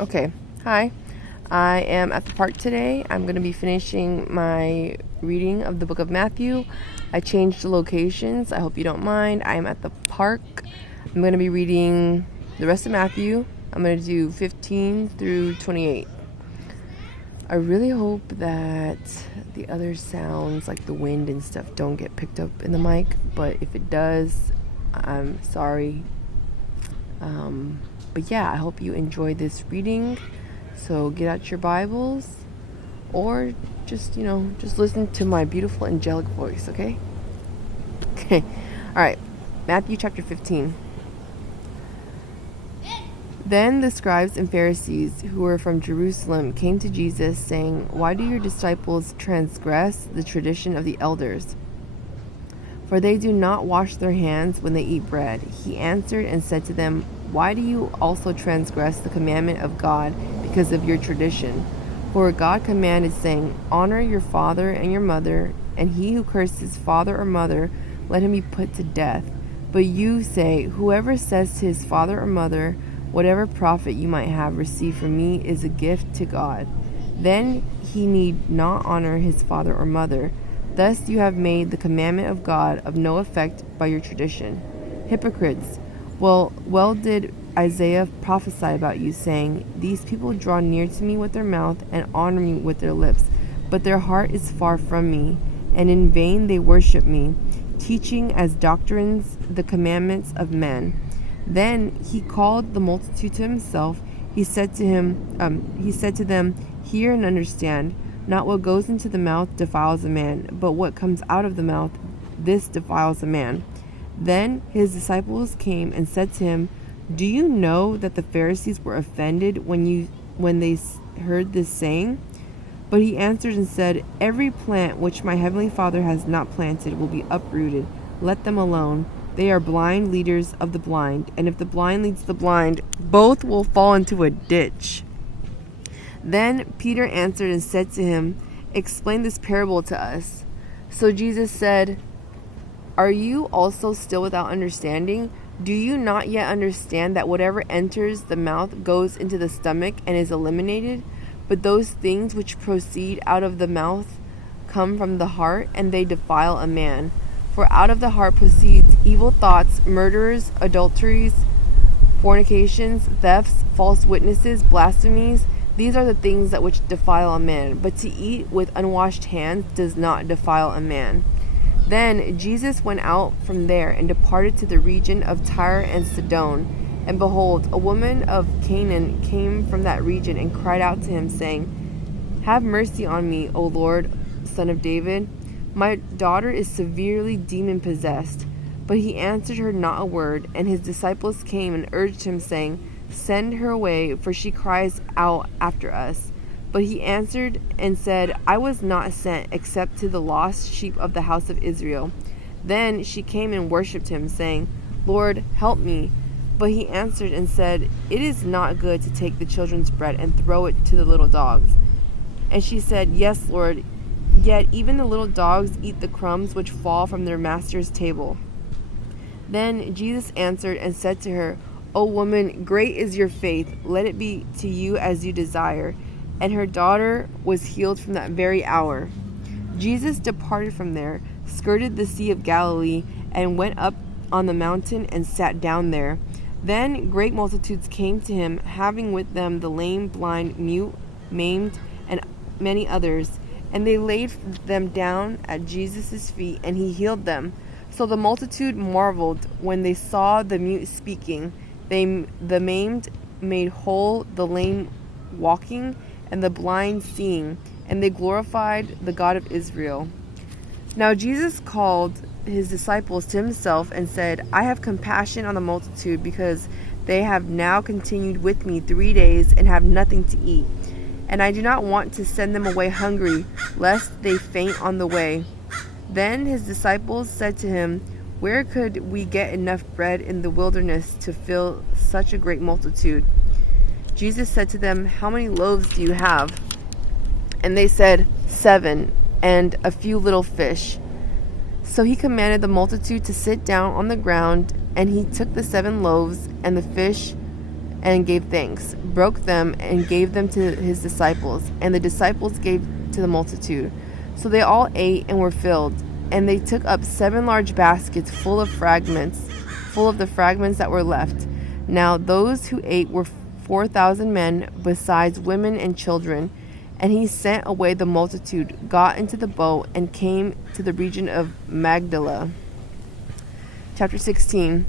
Okay, hi. I am at the park today. I'm going to be finishing my reading of the book of Matthew. I changed the locations. I hope you don't mind. I am at the park. I'm going to be reading the rest of Matthew. I'm going to do 15 through 28. I really hope that the other sounds, like the wind and stuff, don't get picked up in the mic. But if it does, I'm sorry. But yeah, I hope you enjoy this reading. So get out your Bibles or just listen to my beautiful angelic voice, okay? Okay. All right. Matthew chapter 15. Then the scribes and Pharisees who were from Jerusalem came to Jesus, saying, "Why do your disciples transgress the tradition of the elders? For they do not wash their hands when they eat bread." He answered and said to them, "Why do you also transgress the commandment of God because of your tradition? For God commanded, saying, 'Honor your father and your mother,' and he who curses father or mother, let him be put to death. But you say, 'Whoever says to his father or mother, whatever profit you might have received from me is a gift to God,' then he need not honor his father or mother. Thus you have made the commandment of God of no effect by your tradition. Hypocrites! Well did Isaiah prophesy about you, saying, 'These people draw near to me with their mouth and honor me with their lips, but their heart is far from me, and in vain they worship me, teaching as doctrines the commandments of men.'" Then he called the multitude to himself. He said to them, "Hear and understand. Not what goes into the mouth defiles a man, but what comes out of the mouth, this defiles a man." Then his disciples came and said to him, "Do you know that the Pharisees were offended when they heard this saying?" But he answered and said, "Every plant which my heavenly Father has not planted will be uprooted. Let them alone. They are blind leaders of the blind, and if the blind leads the blind, both will fall into a ditch." Then Peter answered and said to him, "Explain this parable to us." So Jesus said, "Are you also still without understanding? Do you not yet understand that whatever enters the mouth goes into the stomach and is eliminated? But those things which proceed out of the mouth come from the heart, and they defile a man. For out of the heart proceeds evil thoughts, murders, adulteries, fornications, thefts, false witnesses, blasphemies. These are the things that which defile a man. But to eat with unwashed hands does not defile a man." Then Jesus went out from there and departed to the region of Tyre and Sidon. And behold, a woman of Canaan came from that region and cried out to him, saying, "Have mercy on me, O Lord, Son of David. My daughter is severely demon-possessed." But he answered her not a word. And his disciples came and urged him, saying, "Send her away, for she cries out after us." But he answered and said, "I was not sent except to the lost sheep of the house of Israel." Then she came and worshipped him, saying, "Lord, help me." But he answered and said, "It is not good to take the children's bread and throw it to the little dogs." And she said, "Yes, Lord, yet even the little dogs eat the crumbs which fall from their master's table." Then Jesus answered and said to her, "O woman, great is your faith. Let it be to you as you desire." And her daughter was healed from that very hour. Jesus departed from there, skirted the Sea of Galilee, and went up on the mountain and sat down there. Then great multitudes came to him, having with them the lame, blind, mute, maimed, and many others. And they laid them down at Jesus' feet, and he healed them. So the multitude marveled when they saw the mute speaking, the maimed made whole, the lame walking, and the blind seeing, and they glorified the God of Israel. Now Jesus called his disciples to himself and said, "I have compassion on the multitude, because they have now continued with me 3 days and have nothing to eat. And I do not want to send them away hungry, lest they faint on the way." Then his disciples said to him, "Where could we get enough bread in the wilderness to fill such a great multitude?" Jesus said to them, "How many loaves do you have?" And they said, 7, and a few little fish. So he commanded the multitude to sit down on the ground, and he took the 7 loaves and the fish and gave thanks, broke them, and gave them to his disciples, and the disciples gave to the multitude. So they all ate and were filled, and they took up 7 large baskets full of the fragments that were left. Now those who ate were 4,000 men, besides women and children. And he sent away the multitude, got into the boat, and came to the region of Magdala. Chapter 16.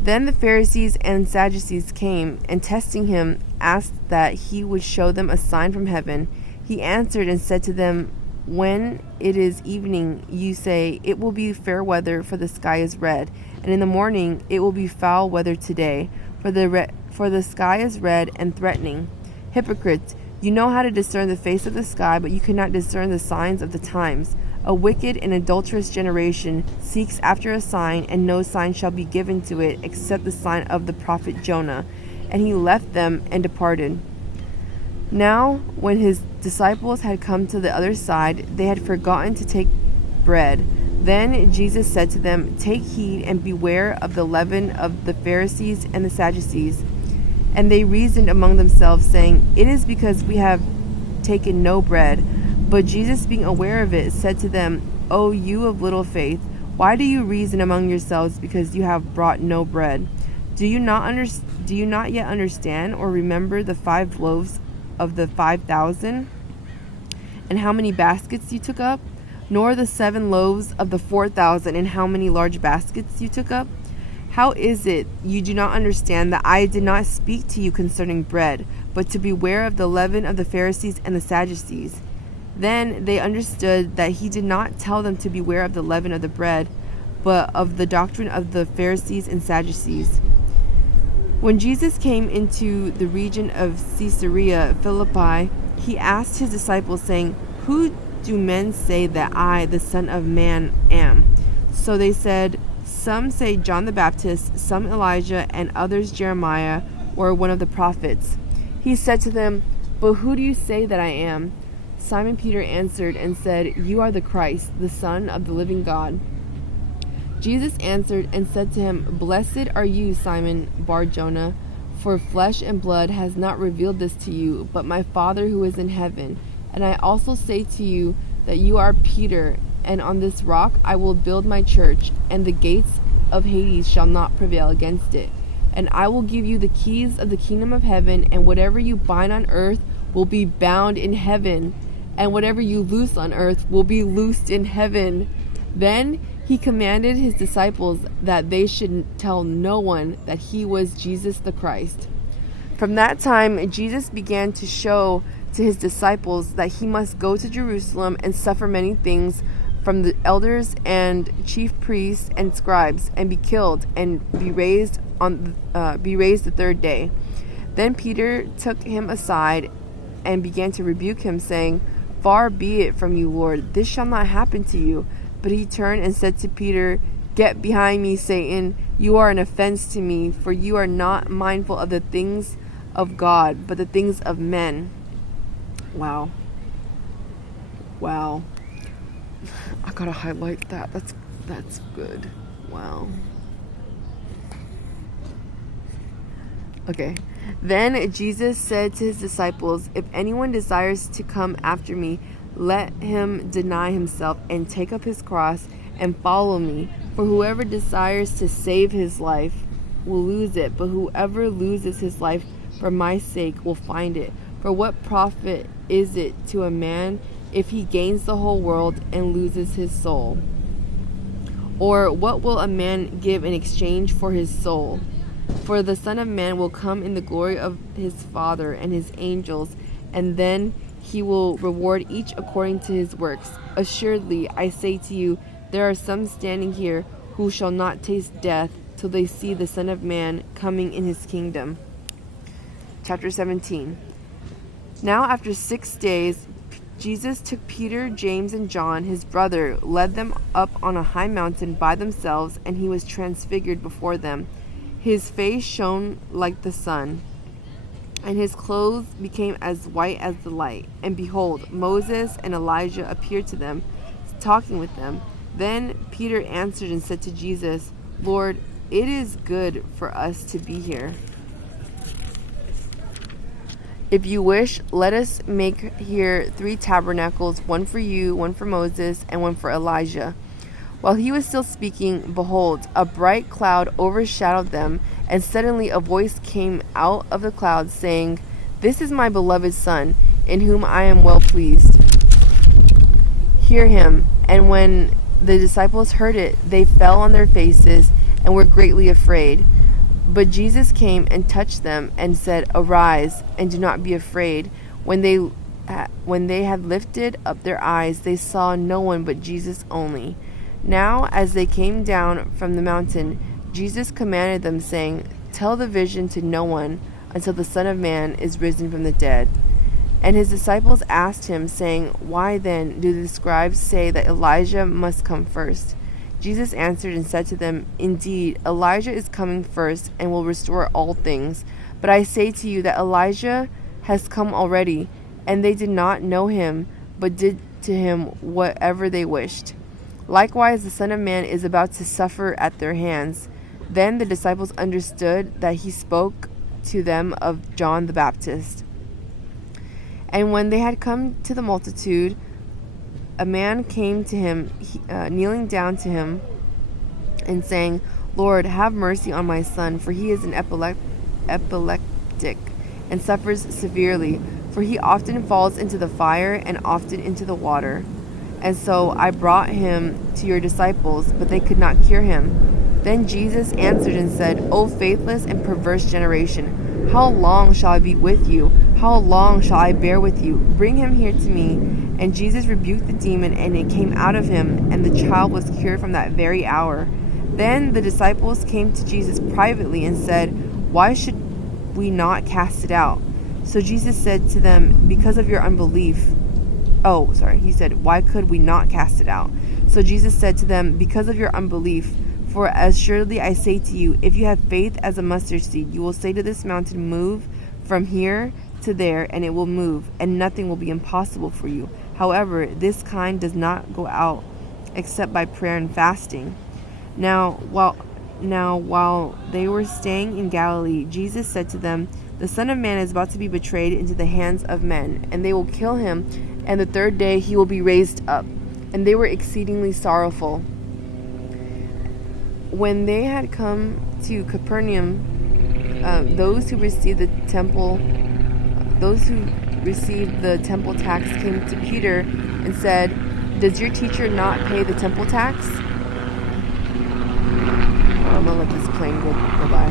Then the Pharisees and Sadducees came, and testing him, asked that he would show them a sign from heaven. He answered and said to them, when it is evening, you say, it will be fair weather, for the sky is red, and in the morning it will be foul weather today, for the sky is red and threatening. Hypocrites, you know how to discern the face of the sky, but you cannot discern the signs of the times. A wicked and adulterous generation seeks after a sign, and no sign shall be given to it except the sign of the prophet Jonah. And he left them and departed. Now, when his disciples had come to the other side, they had forgotten to take bread. Then Jesus said to them, take heed and beware of the leaven of the Pharisees and the Sadducees. And they reasoned among themselves, saying, it is because we have taken no bread. But Jesus, being aware of it, said to them, O you of little faith, why do you reason among yourselves because you have brought no bread? Do you not yet understand or remember the 5 loaves of the 5,000, and how many baskets you took up? Nor the 7 loaves of the 4,000, and how many large baskets you took up? How is it you do not understand that I did not speak to you concerning bread, but to beware of the leaven of the Pharisees and the Sadducees? Then they understood that he did not tell them to beware of the leaven of the bread, but of the doctrine of the Pharisees and Sadducees. When Jesus came into the region of Caesarea Philippi, he asked his disciples, saying, who do men say that I, the Son of Man, am? So they said, some say John the Baptist, some Elijah, and others Jeremiah, or one of the prophets. He said to them, but who do you say that I am? Simon Peter answered and said, you are the Christ, the Son of the living God. Jesus answered and said to him, blessed are you, Simon Bar-Jonah, for flesh and blood has not revealed this to you, but my Father who is in heaven. And I also say to you that you are Peter, and on this rock I will build my church, and the gates of Hades shall not prevail against it. And I will give you the keys of the kingdom of heaven, and whatever you bind on earth will be bound in heaven, and whatever you loose on earth will be loosed in heaven. Then he commanded his disciples that they should tell no one that he was Jesus the Christ. From that time, Jesus began to show to his disciples that he must go to Jerusalem and suffer many things from the elders and chief priests and scribes, and be killed and be raised the third day. Then Peter took him aside and began to rebuke him, saying, far be it from you, Lord, this shall not happen to you. But he turned and said to Peter, get behind me, Satan. You are an offense to me, for you are not mindful of the things of God, but the things of men. Wow. I gotta highlight that. That's good. Wow. Okay. Then Jesus said to his disciples, if anyone desires to come after me, let him deny himself and take up his cross and follow me. For whoever desires to save his life will lose it, but whoever loses his life for my sake will find it. For what profit is it to a man if he gains the whole world and loses his soul? Or what will a man give in exchange for his soul? For the Son of Man will come in the glory of his Father and his angels, and then he will reward each according to his works. Assuredly, I say to you, there are some standing here who shall not taste death till they see the Son of Man coming in his kingdom. Chapter 17. Now after 6 days, Jesus took Peter, James, and John, his brother, led them up on a high mountain by themselves, and he was transfigured before them. His face shone like the sun, and his clothes became as white as the light. And behold, Moses and Elijah appeared to them, talking with them. Then Peter answered and said to Jesus, Lord, it is good for us to be here. If you wish, let us make here 3 tabernacles, one for you, one for Moses, and one for Elijah." While he was still speaking, behold, a bright cloud overshadowed them, and suddenly a voice came out of the cloud, saying, "This is my beloved Son, in whom I am well pleased. Hear him." And when the disciples heard it, they fell on their faces and were greatly afraid. But Jesus came and touched them and said, "Arise, and do not be afraid." When they had lifted up their eyes, they saw no one but Jesus only. Now, as they came down from the mountain, Jesus commanded them, saying, "Tell the vision to no one until the Son of Man is risen from the dead." And his disciples asked him, saying, "Why then do the scribes say that Elijah must come first?" Jesus answered and said to them, "Indeed, Elijah is coming first and will restore all things. But I say to you that Elijah has come already, and they did not know him, but did to him whatever they wished. Likewise, the Son of Man is about to suffer at their hands." Then the disciples understood that he spoke to them of John the Baptist. And when they had come to the multitude, a man came to him, kneeling down to him and saying, "Lord, have mercy on my son, for he is an epileptic and suffers severely, for he often falls into the fire and often into the water. And so I brought him to your disciples, but they could not cure him." Then Jesus answered and said, "O faithless and perverse generation, how long shall I be with you? How long shall I bear with you? Bring him here to me." And Jesus rebuked the demon, and it came out of him, and the child was cured from that very hour. Then the disciples came to Jesus privately and said, "Why should we not cast it out?" So Jesus said to them, "Because of your unbelief." He said, "Why could we not cast it out?" So Jesus said to them, "Because of your unbelief. For as surely I say to you, if you have faith as a mustard seed, you will say to this mountain, 'Move from here to there,' and it will move, and nothing will be impossible for you. However, this kind does not go out except by prayer and fasting." Now while they were staying in Galilee, Jesus said to them, "The Son of Man is about to be betrayed into the hands of men, and they will kill him, and the 3rd day he will be raised up." And they were exceedingly sorrowful. When they had come to Capernaum, those who received the temple tax came to Peter and said, "Does your teacher not pay the temple tax?" I'm gonna let this plane go by.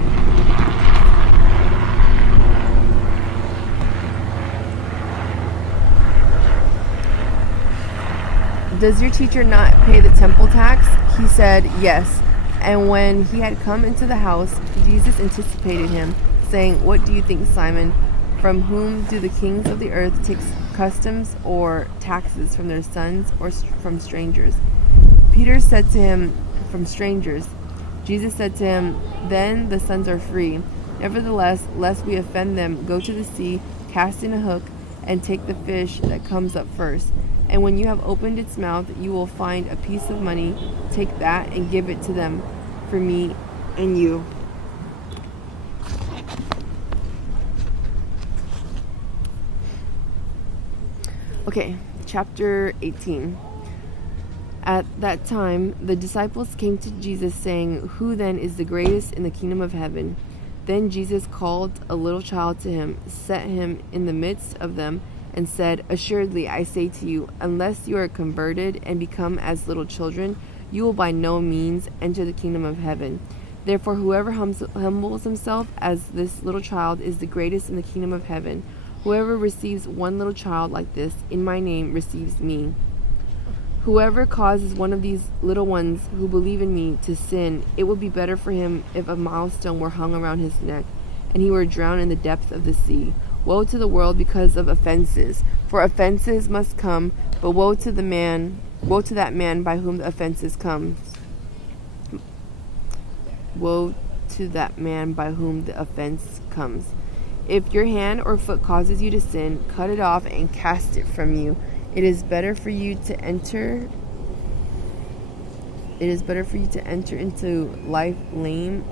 "Does your teacher not pay the temple tax?" He said, "Yes." And when he had come into the house, Jesus anticipated him, saying, "What do you think, Simon? From whom do the kings of the earth take customs or taxes, from their sons or from strangers?" Peter said to him, "From strangers." Jesus said to him, "Then the sons are free. Nevertheless, lest we offend them, go to the sea, cast in a hook, and take the fish that comes up first. And when you have opened its mouth, you will find a piece of money. Take that and give it to them for me and you." Okay, chapter 18. At that time, the disciples came to Jesus, saying, "Who then is the greatest in the kingdom of heaven?" Then Jesus called a little child to him, set him in the midst of them, and said, "Assuredly, I say to you, unless you are converted and become as little children, you will by no means enter the kingdom of heaven. Therefore, whoever humbles himself as this little child is the greatest in the kingdom of heaven. Whoever receives one little child like this in my name receives me. Whoever causes one of these little ones who believe in me to sin, it would be better for him if a millstone were hung around his neck, and he were drowned in the depths of the sea. Woe to the world because of offenses, for offenses must come, but woe to that man by whom the offenses comes. Woe to that man by whom the offense comes. If your hand or foot causes you to sin, cut it off and cast it from you. It is better for you to enter into life lame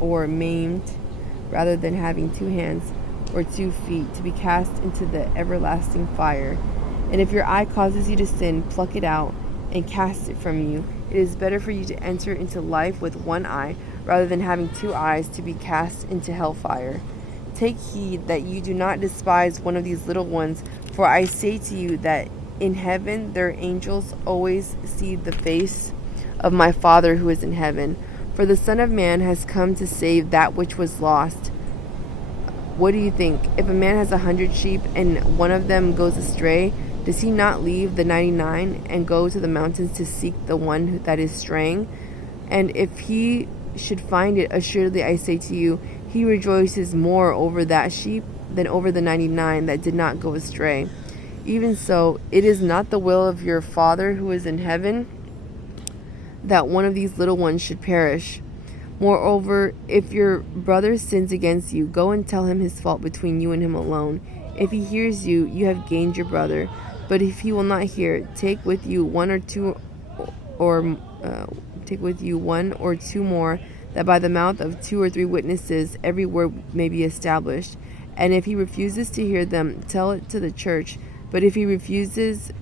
or maimed, rather than having 2 hands or 2 feet, to be cast into the everlasting fire. And if your eye causes you to sin, pluck it out and cast it from you. It is better for you to enter into life with one eye, rather than having 2 eyes to be cast into hellfire. Take heed that you do not despise one of these little ones, for I say to you that in heaven their angels always see the face of my Father who is in heaven. For the Son of Man has come to save that which was lost. What do you think? If a man has 100 sheep and one of them goes astray, does he not leave the 99 and go to the mountains to seek the one that is straying? And if he should find it, assuredly I say to you, he rejoices more over that sheep than over the 99 that did not go astray. Even so, it is not the will of your Father who is in heaven that one of these little ones should perish. Moreover, if your brother sins against you, go and tell him his fault between you and him alone. If he hears you, you have gained your brother. But if he will not hear, take with you one or two more, that by the mouth of 2 or 3 witnesses every word may be established. And if he refuses to hear them, tell it to the church. But if he refuses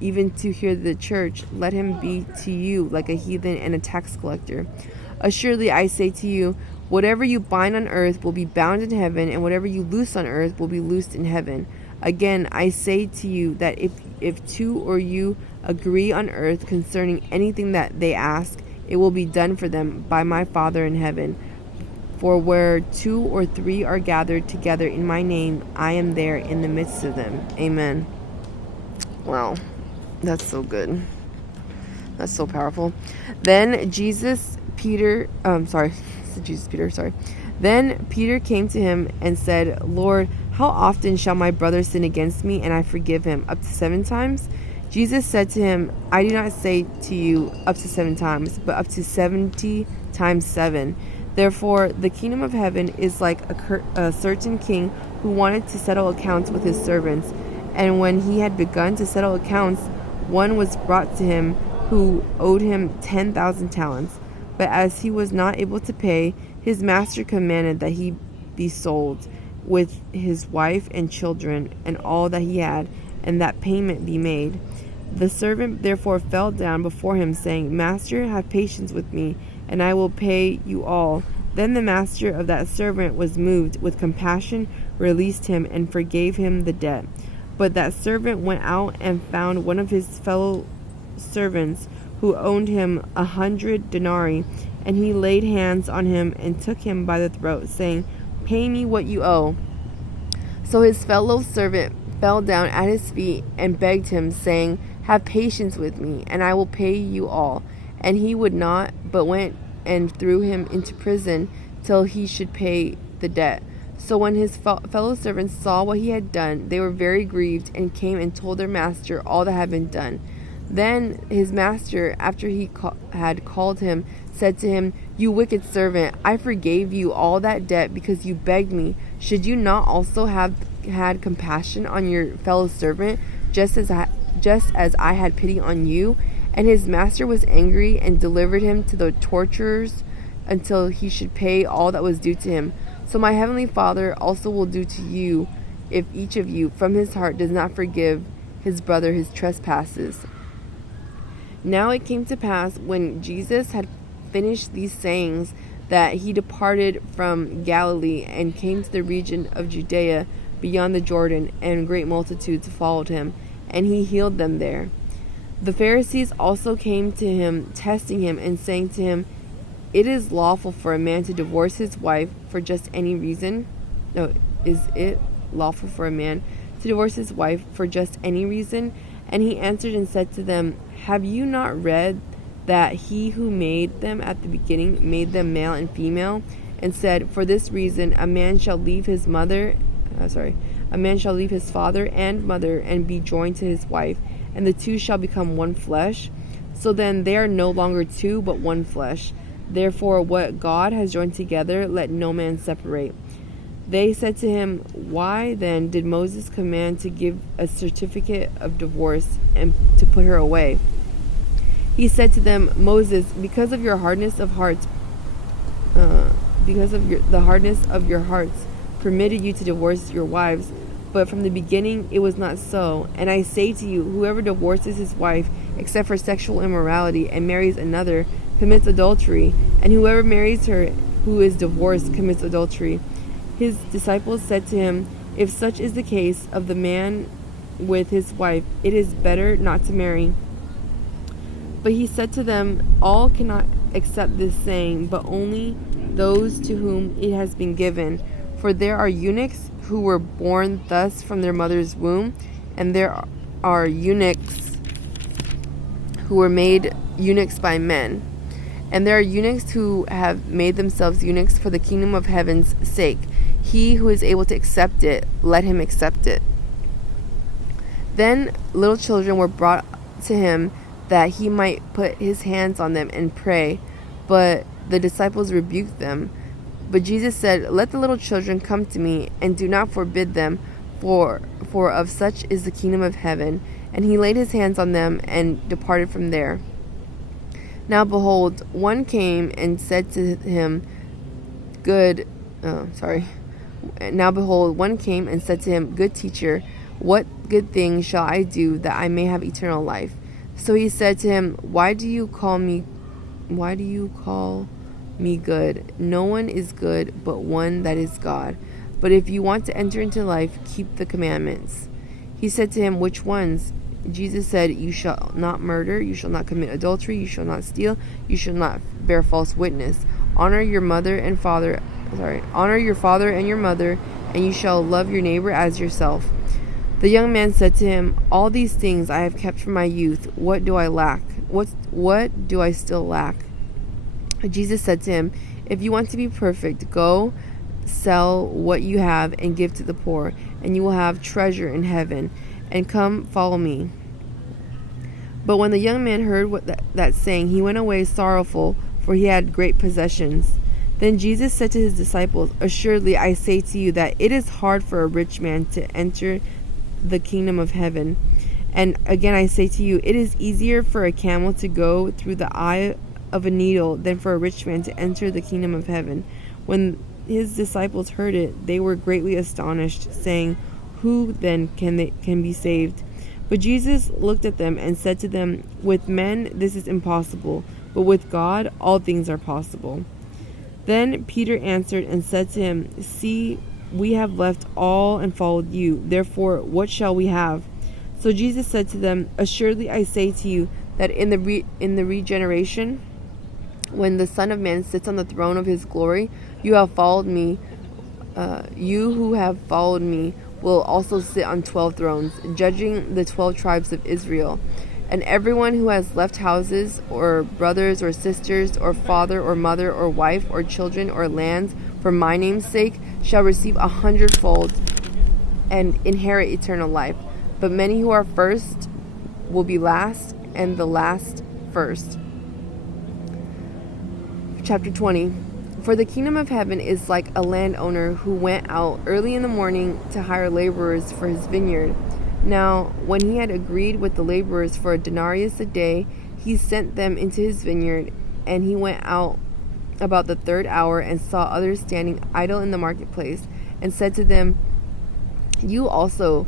even to hear the church, let him be to you like a heathen and a tax collector. Assuredly, I say to you, whatever you bind on earth will be bound in heaven, and whatever you loose on earth will be loosed in heaven. Again, I say to you that if 2 or you agree on earth concerning anything that they ask, it will be done for them by my Father in heaven. For where 2 or 3 are gathered together in my name, I am there in the midst of them. Amen. Wow. That's so good. That's so powerful. Then Peter came to him and said, Lord, how often shall my brother sin against me and I forgive him? Up to 7 times? Jesus said to him, I do not say to you up to 7 times, but up to 70 times 7. Therefore, the kingdom of heaven is like a certain king who wanted to settle accounts with his servants. And when he had begun to settle accounts, one was brought to him who owed him 10,000 talents. But as he was not able to pay, his master commanded that he be sold, with his wife and children and all that he had, and that payment be made. The servant therefore fell down before him, saying, Master, have patience with me, and I will pay you all. Then the master of that servant was moved with compassion, released him, and forgave him the debt. But that servant went out and found one of his fellow servants who owed him 100 denarii, and he laid hands on him and took him by the throat, saying, Pay me what you owe. So his fellow servant fell down at his feet and begged him, saying, Have patience with me, and I will pay you all. And he would not, but went and threw him into prison till he should pay the debt. So when his fellow servants saw what he had done, they were very grieved, and came and told their master all that had been done. Then his master, after he had called him, said to him, You wicked servant, I forgave you all that debt because you begged me. Should you not also have had compassion on your fellow servant, just as I had pity on you? And his master was angry and delivered him to the torturers until he should pay all that was due to him. So my heavenly Father also will do to you, if each of you from his heart does not forgive his brother his trespasses. Now it came to pass, when Jesus had finished these sayings, that he departed from Galilee and came to the region of Judea beyond the Jordan, and great multitudes followed him, and he healed them there. The Pharisees also came to him, testing him, and saying to him, It is lawful for a man to divorce his wife for just any reason? No, is it lawful for a man to divorce his wife for just any reason? And he answered and said to them, Have you not read that he who made them at the beginning made them male and female, and said, For this reason a man shall leave his father and mother, and be joined to his wife, and the two shall become one flesh? So then they are no longer two, but one flesh. Therefore what God has joined together, let no man separate. They said to him, Why then did Moses command to give a certificate of divorce and to put her away? He said to them, Moses, because of your hardness of hearts, the hardness of your hearts, permitted you to divorce your wives, but from the beginning it was not so. And I say to you, whoever divorces his wife, except for sexual immorality, and marries another, commits adultery, and whoever marries her who is divorced commits adultery. His disciples said to him, if such is the case of the man with his wife, it is better not to marry. But he said to them, all cannot accept this saying, but only those to whom it has been given. For there are eunuchs who were born thus from their mother's womb, and there are eunuchs who were made eunuchs by men. And there are eunuchs who have made themselves eunuchs for the kingdom of heaven's sake. He who is able to accept it, let him accept it. Then little children were brought to him that he might put his hands on them and pray. But the disciples rebuked them. But Jesus said, let the little children come to me, and do not forbid them, for of such is the kingdom of heaven. And he laid his hands on them and departed from there. Now behold, one came and said to him, Now behold, one came and said to him, Good teacher, what good thing shall I do that I may have eternal life? So he said to him, Why do you call me good? No one is good but one, that is God. But if you want to enter into life, keep the commandments. He said to him, Which ones? Jesus said, You shall not murder, you shall not commit adultery, you shall not steal, you shall not bear false witness. Honor your father and your mother, and you shall love your neighbor as yourself. The young man said to him, All these things I have kept from my youth. What do I lack? What do I still lack? Jesus said to him, If you want to be perfect, go sell what you have and give to the poor, and you will have treasure in heaven, and come follow me. But when the young man heard that saying, he went away sorrowful, for he had great possessions. Then Jesus said to his disciples, Assuredly I say to you that it is hard for a rich man to enter the kingdom of heaven. And again I say to you, it is easier for a camel to go through the eye of a needle than for a rich man to enter the kingdom of heaven. When his disciples heard it, they were greatly astonished, saying, Who then can be saved? But Jesus looked at them and said to them, With men this is impossible, but with God all things are possible. Then Peter answered and said to him, See, we have left all and followed you. Therefore, what shall we have? So Jesus said to them, Assuredly I say to you that in the regeneration, when the Son of Man sits on the throne of his glory, you have followed me. You who have followed me will also sit on 12 thrones, judging the 12 tribes of Israel. And everyone who has left houses, or brothers, or sisters, or father, or mother, or wife, or children, or lands, for my name's sake, shall receive 100-fold and inherit eternal life. But many who are first will be last, and the last first. Chapter 20. For the kingdom of heaven is like a landowner who went out early in the morning to hire laborers for his vineyard. Now, when he had agreed with the laborers for a denarius a day, he sent them into his vineyard, and he went out about the 3rd hour and saw others standing idle in the marketplace, and said to them, You also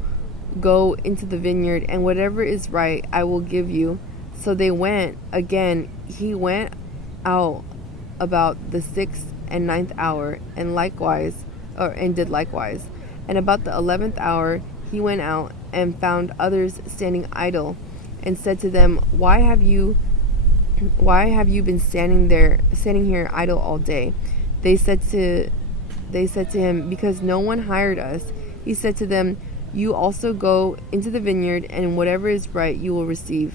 go into the vineyard, and whatever is right I will give you. So they went. Again, he went out about the 6th and 9th hour, and did likewise. And about the 11th hour he went out and found others standing idle, and said to them, Why have you been standing here idle all day? They said to him, Because no one hired us. He said to them, You also go into the vineyard, and whatever is right you will receive.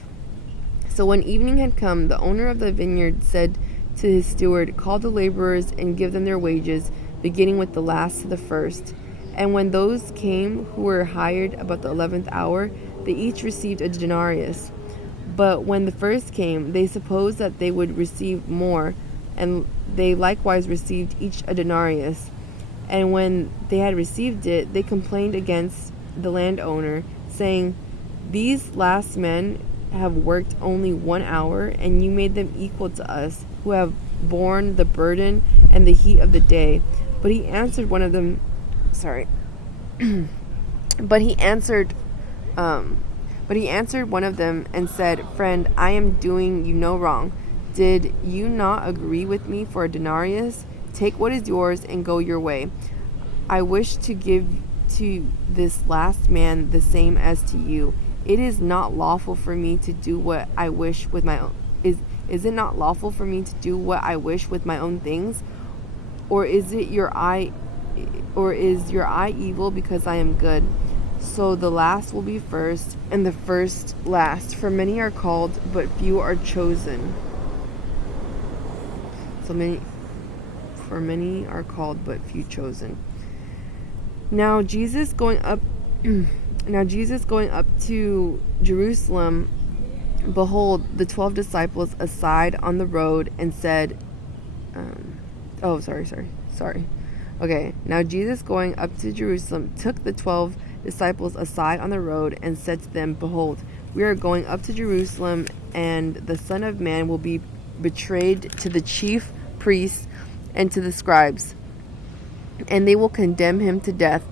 So when evening had come, the owner of the vineyard said to his steward, Call the laborers and give them their wages, beginning with the last to the first. And when those came who were hired about the 11th hour, they each received a denarius. But when the first came, they supposed that they would receive more, and they likewise received each a denarius. And when they had received it, they complained against the landowner, saying, These last men have worked only 1 hour, and you made them equal to us, who have borne the burden and the heat of the day. But he answered one of them sorry. But he answered one of them and said, "Friend, I am doing you no wrong. Did you not agree with me for a denarius? Take what is yours and go your way. I wish to give to this last man the same as to you. It is not lawful for me to do what I wish with my own. Is it not lawful for me to do what I wish with my own things? Or is your eye evil because I am good? So the last will be first, and the first last. For many are called, but few are chosen." For many are called, but few chosen. Now Jesus going up to Jerusalem, behold, the 12 disciples aside on the road, and said, Okay, now Jesus going up to Jerusalem took the 12 disciples aside on the road and said to them, "Behold, we are going up to Jerusalem, and the Son of Man will be betrayed to the chief priests and to the scribes, and they will condemn him to death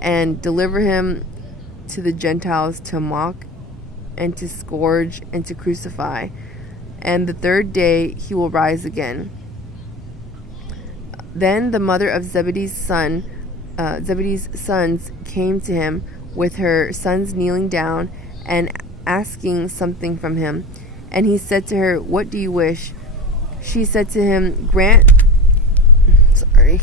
and deliver him to the Gentiles to mock and to scourge and to crucify. And the third day he will rise again." Then the mother of Zebedee's sons came to him with her sons kneeling down and asking something from him. And he said to her, "What do you wish?" She said to him, Sorry.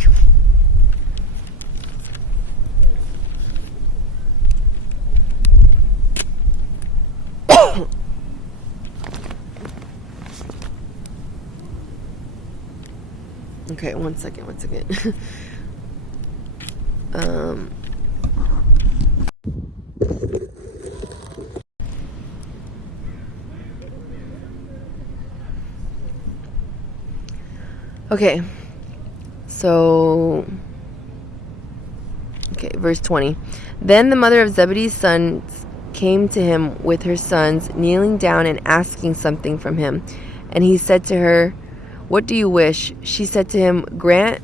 Okay, one second. Okay, verse 20. Then the mother of Zebedee's sons came to him with her sons, kneeling down and asking something from him. And he said to her, "What do you wish?" She said to him, "Grant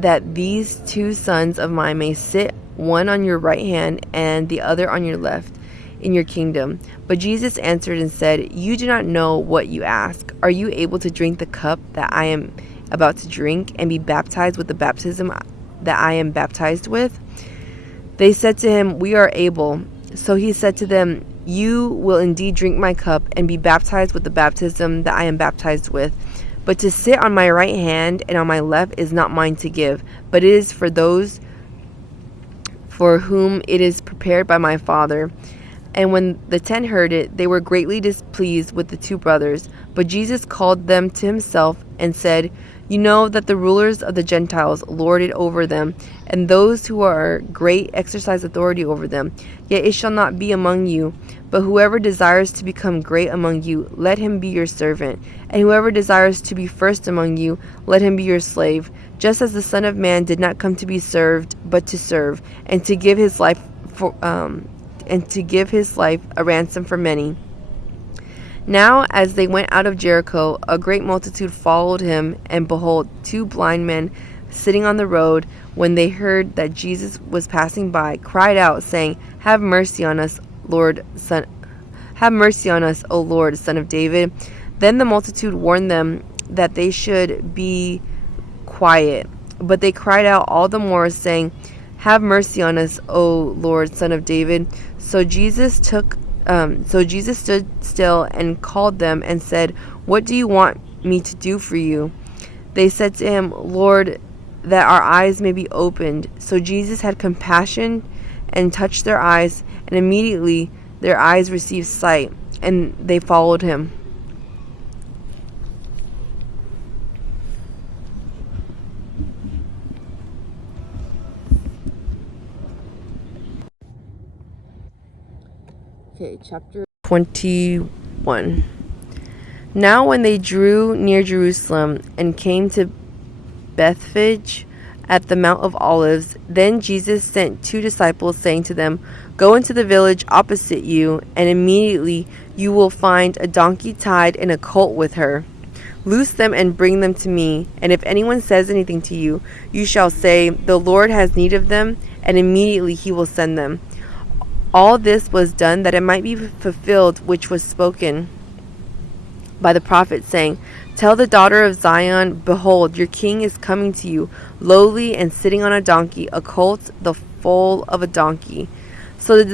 that these 2 sons of mine may sit, one on your right hand and the other on your left, in your kingdom." But Jesus answered and said, "You do not know what you ask. Are you able to drink the cup that I am about to drink, and be baptized with the baptism that I am baptized with?" They said to him, "We are able." So he said to them, "You will indeed drink my cup and be baptized with the baptism that I am baptized with. But to sit on my right hand and on my left is not mine to give, but it is for those for whom it is prepared by my Father." And when the 10 heard it, they were greatly displeased with the 2 brothers. But Jesus called them to himself and said, "You know that the rulers of the Gentiles lord it over them, and those who are great exercise authority over them. Yet it shall not be among you. But whoever desires to become great among you, let him be your servant. And whoever desires to be first among you, let him be your slave. Just as the Son of Man did not come to be served, but to serve, and to give his life a ransom for many." Now as they went out of Jericho, a great multitude followed him, and behold, 2 blind men sitting on the road, when they heard that Jesus was passing by, cried out, saying, "Have mercy on us, O Lord, Son of David." Then the multitude warned them that they should be quiet. But they cried out all the more, saying, "Have mercy on us, O Lord, Son of David." So Jesus stood still and called them and said, "What do you want me to do for you?" They said to him, "Lord, that our eyes may be opened." So Jesus had compassion and touched their eyes, and immediately their eyes received sight, and they followed him. Okay, chapter 21. Now when they drew near Jerusalem and came to Bethphage at the Mount of Olives, then Jesus sent 2 disciples, saying to them, "Go into the village opposite you, and immediately you will find a donkey tied and a colt with her. Loose them and bring them to me. And if anyone says anything to you, you shall say, 'The Lord has need of them,' and immediately he will send them. All this was done that it might be fulfilled which was spoken by the prophet, saying, Tell the daughter of Zion, behold, your king is coming to you, lowly and sitting on a donkey, a colt, the foal of a donkey. So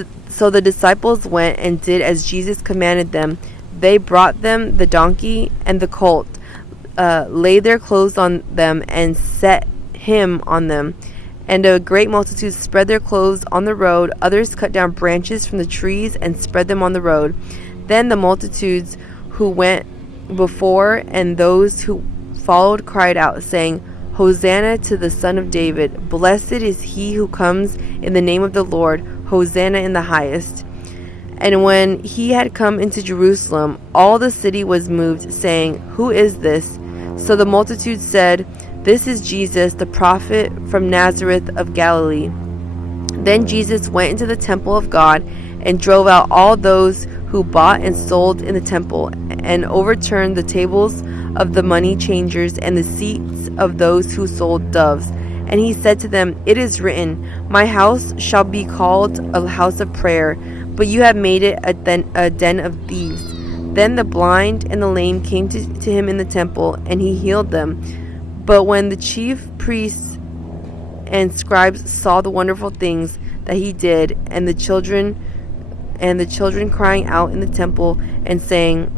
the disciples went and did as Jesus commanded them. They brought them the donkey and the colt, laid their clothes on them, and set him on them. And a great multitude spread their clothes on the road. Others cut down branches from the trees and spread them on the road. Then the multitudes who went before and those who followed cried out, saying, Hosanna to the Son of David. Blessed is he who comes in the name of the Lord. Hosanna in the highest. And when he had come into Jerusalem, all the city was moved, saying, Who is this? So the multitude said, This is Jesus, the prophet from Nazareth of Galilee. Then Jesus went into the temple of God and drove out all those who bought and sold in the temple, and overturned the tables of the money changers and the seats of those who sold doves. And he said to them, It is written, My house shall be called a house of prayer, but you have made it a den of thieves. Then the blind and the lame came to him in the temple, and he healed them. But when the chief priests and scribes saw the wonderful things that he did, and the children crying out in the temple and saying,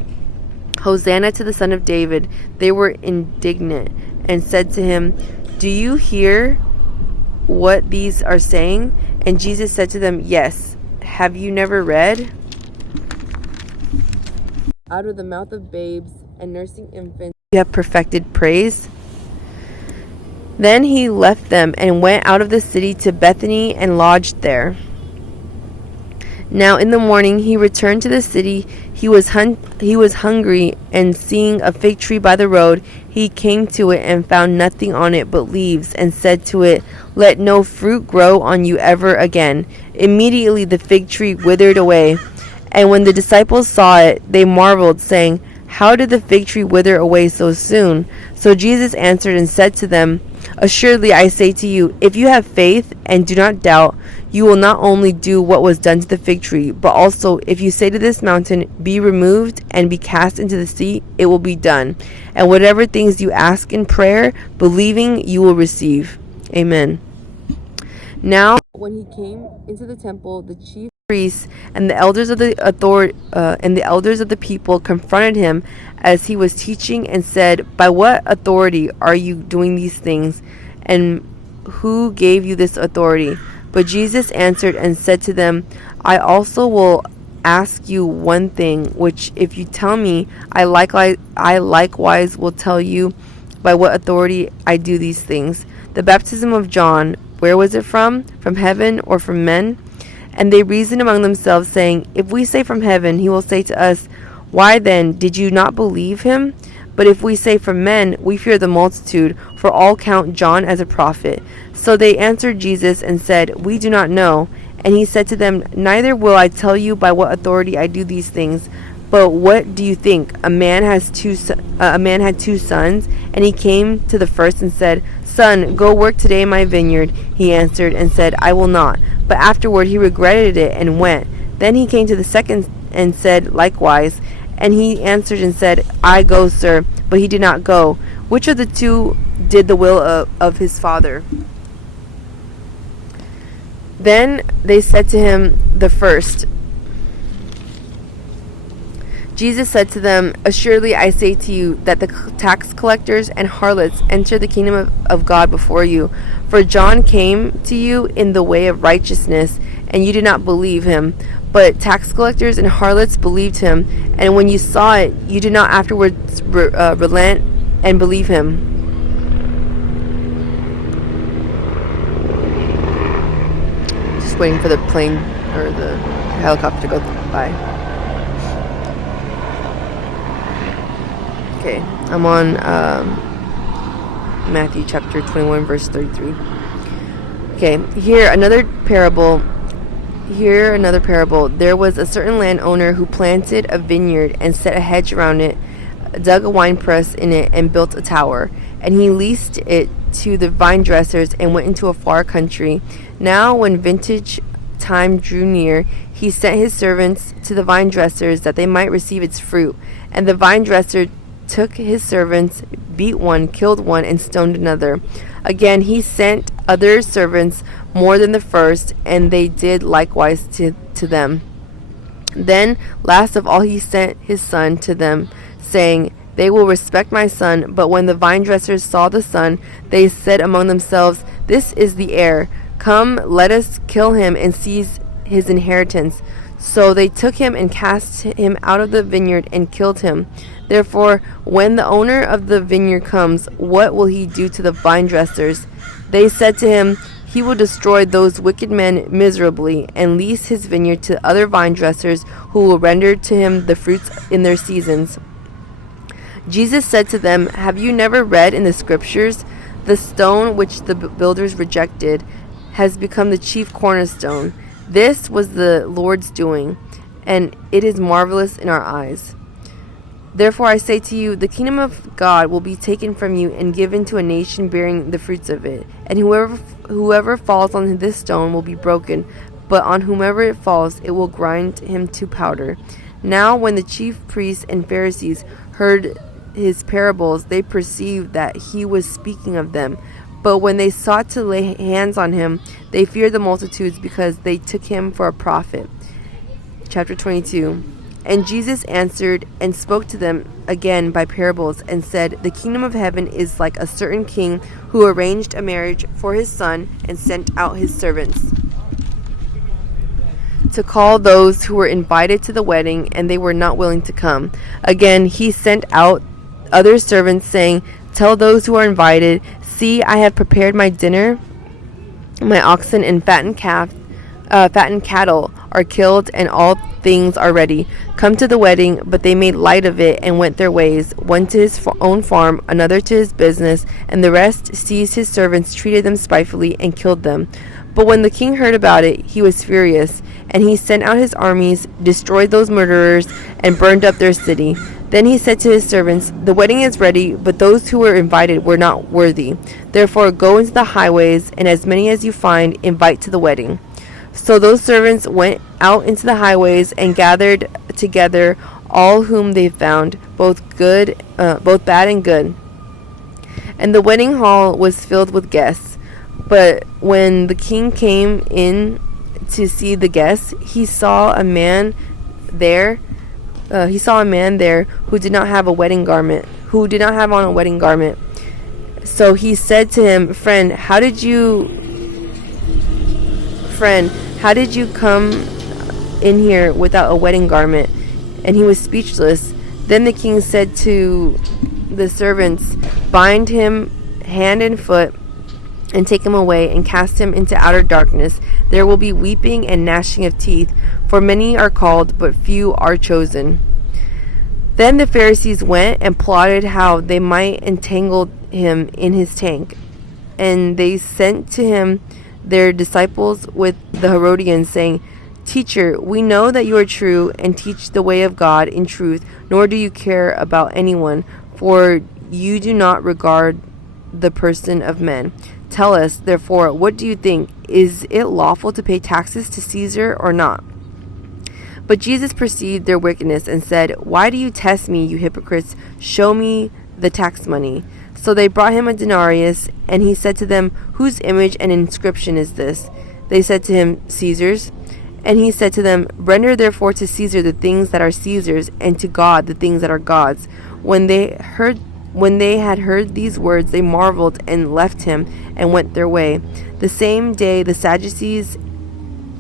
Hosanna to the Son of David, they were indignant and said to him, Do you hear what these are saying? And Jesus said to them, Yes. Have you never read? Out of the mouth of babes and nursing infants you have perfected praise. Then he left them and went out of the city to Bethany and lodged there. Now in the morning he returned to the city. He was hungry, and seeing a fig tree by the road, he came to it and found nothing on it but leaves, and said to it, Let no fruit grow on you ever again. Immediately the fig tree withered away. And when the disciples saw it, they marveled, saying, How did the fig tree wither away so soon? So Jesus answered and said to them, Assuredly I say to you, if you have faith and do not doubt, you will not only do what was done to the fig tree, but also if you say to this mountain, Be removed and be cast into the sea, it will be done. And whatever things you ask in prayer, believing, you will receive. Amen. Now when he came into the temple, the chief priests and the elders of the people confronted him as he was teaching and said, By what authority are you doing these things? And who gave you this authority? But Jesus answered and said to them, I also will ask you one thing, which if you tell me, I likewise will tell you by what authority I do these things. The baptism of John, where was it from? From heaven or from men? And they reasoned among themselves, saying, If we say from heaven, he will say to us, Why then did you not believe him? But if we say from men, we fear the multitude, for all count John as a prophet. So they answered Jesus and said, We do not know. And he said to them, Neither will I tell you by what authority I do these things. But what do you think? A man had 2 sons, and he came to the first and said, Son, go work today in my vineyard. He answered and said, I will not. But afterward he regretted it and went. Then he came to the second and said likewise. And he answered and said, I go, sir. But he did not go. Which of the 2 did the will of his father? Then they said to him, The first. Jesus said to them, Assuredly I say to you that the tax collectors and harlots enter the kingdom of God before you. For John came to you in the way of righteousness, and you did not believe him. But tax collectors and harlots believed him, and when you saw it, you did not afterwards relent and believe him. Just waiting for the plane or the helicopter to go by. Okay, I'm on Matthew chapter 21, verse 33. Okay, Here another parable. There was a certain landowner who planted a vineyard and set a hedge around it, dug a winepress in it, and built a tower. And he leased it to the vine dressers and went into a far country. Now, when vintage time drew near, he sent his servants to the vine dressers that they might receive its fruit. And the vine dresser took his servants, beat one, killed one, and stoned another. Again, he sent other servants more than the first, and they did likewise to them. Then, last of all, he sent his son to them, saying, They will respect my son. But when the vine dressers saw the son, they said among themselves, This is the heir. Come, let us kill him and seize his inheritance. So they took him and cast him out of the vineyard and killed him. Therefore, when the owner of the vineyard comes, what will he do to the vine dressers? They said to him, He will destroy those wicked men miserably, and lease his vineyard to other vine dressers, who will render to him the fruits in their seasons. Jesus said to them, Have you never read in the Scriptures, the stone which the builders rejected has become the chief cornerstone? This was the Lord's doing, and it is marvelous in our eyes. Therefore I say to you, the kingdom of God will be taken from you and given to a nation bearing the fruits of it. And whoever falls on this stone will be broken, but on whomever it falls, it will grind him to powder. Now when the chief priests and Pharisees heard his parables, they perceived that he was speaking of them. But when they sought to lay hands on him, they feared the multitudes, because they took him for a prophet. Chapter 22. And Jesus answered and spoke to them again by parables, and said, The kingdom of heaven is like a certain king who arranged a marriage for his son, and sent out his servants to call those who were invited to the wedding, and they were not willing to come. Again, he sent out other servants, saying, Tell those who are invited, See, I have prepared my dinner. My oxen and fattened cattle are killed, and all things are ready. Come to the wedding. But they made light of it and went their ways, one to his own farm, another to his business, and the rest seized his servants, treated them spitefully, and killed them. But when the king heard about it, he was furious, and he sent out his armies, destroyed those murderers, and burned up their city. Then he said to his servants, The wedding is ready, but those who were invited were not worthy. Therefore go into the highways, and as many as you find, invite to the wedding. So those servants went out into the highways and gathered together all whom they found, both bad and good. And the wedding hall was filled with guests. But when the king came in to see the guests, he saw a man there who did not have on a wedding garment. So he said to him, Friend, how did you come in here without a wedding garment? And he was speechless. Then the king said to the servants, Bind him hand and foot, and take him away, and cast him into outer darkness. There will be weeping and gnashing of teeth, for many are called, but few are chosen. Then the Pharisees went and plotted how they might entangle him in his tank. And they sent to him their disciples with the Herodians, saying, Teacher, we know that you are true and teach the way of God in truth, nor do you care about anyone, for you do not regard the person of men. Tell us, therefore, what do you think? Is it lawful to pay taxes to Caesar or not? But Jesus perceived their wickedness and said, Why do you test me, you hypocrites? Show me the tax money. So they brought him a denarius, and he said to them, Whose image and inscription is this? They said to him, Caesar's. And he said to them, Render therefore to Caesar the things that are Caesar's, and to God the things that are God's. When they had heard these words, they marveled and left him and went their way. The same day the Sadducees,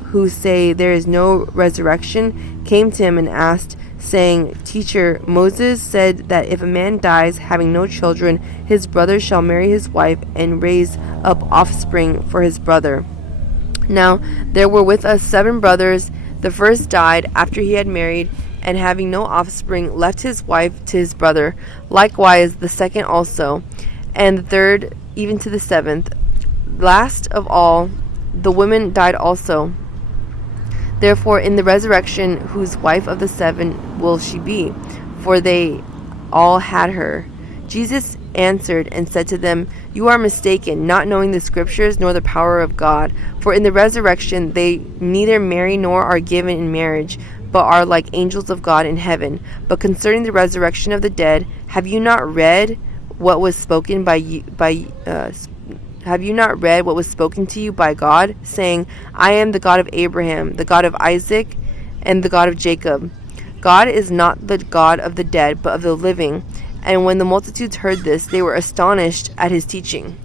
who say there is no resurrection, came to him and asked, saying, Teacher, Moses said that if a man dies having no children, his brother shall marry his wife and raise up offspring for his brother. Now there were with us 7 brothers. The first died after he had married, and having no offspring, left his wife to his brother. Likewise the second also, and the third even to the 7th. Last of all, the women died also. Therefore in the resurrection, whose wife of the 7 will she be? For they all had her. Jesus answered and said to them, You are mistaken, not knowing the Scriptures nor the power of God. For in the resurrection they neither marry nor are given in marriage, but are like angels of God in heaven. But concerning the resurrection of the dead, have you not read what was spoken have you not read what was spoken to you by God, saying, I am the God of Abraham, the God of Isaac, and the God of Jacob? God is not the God of the dead, but of the living. And when the multitudes heard this, they were astonished at his teaching.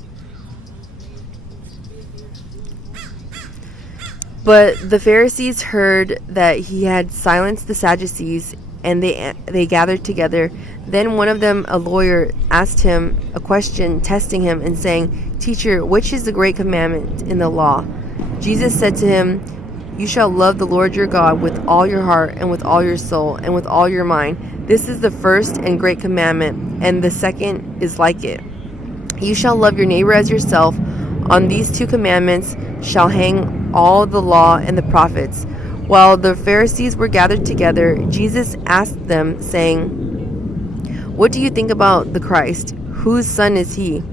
But the Pharisees heard that he had silenced the Sadducees, and they gathered together. Then one of them, a lawyer, asked him a question, testing him and saying, Teacher, which is the great commandment in the law? Jesus said to him, You shall love the Lord your God with all your heart and with all your soul and with all your mind. This is the first and great commandment, and the second is like it. You shall love your neighbor as yourself. On these two commandments shall hang all the law and the prophets. While the Pharisees were gathered together, Jesus asked them, saying, What do you think about the Christ? Whose son is he?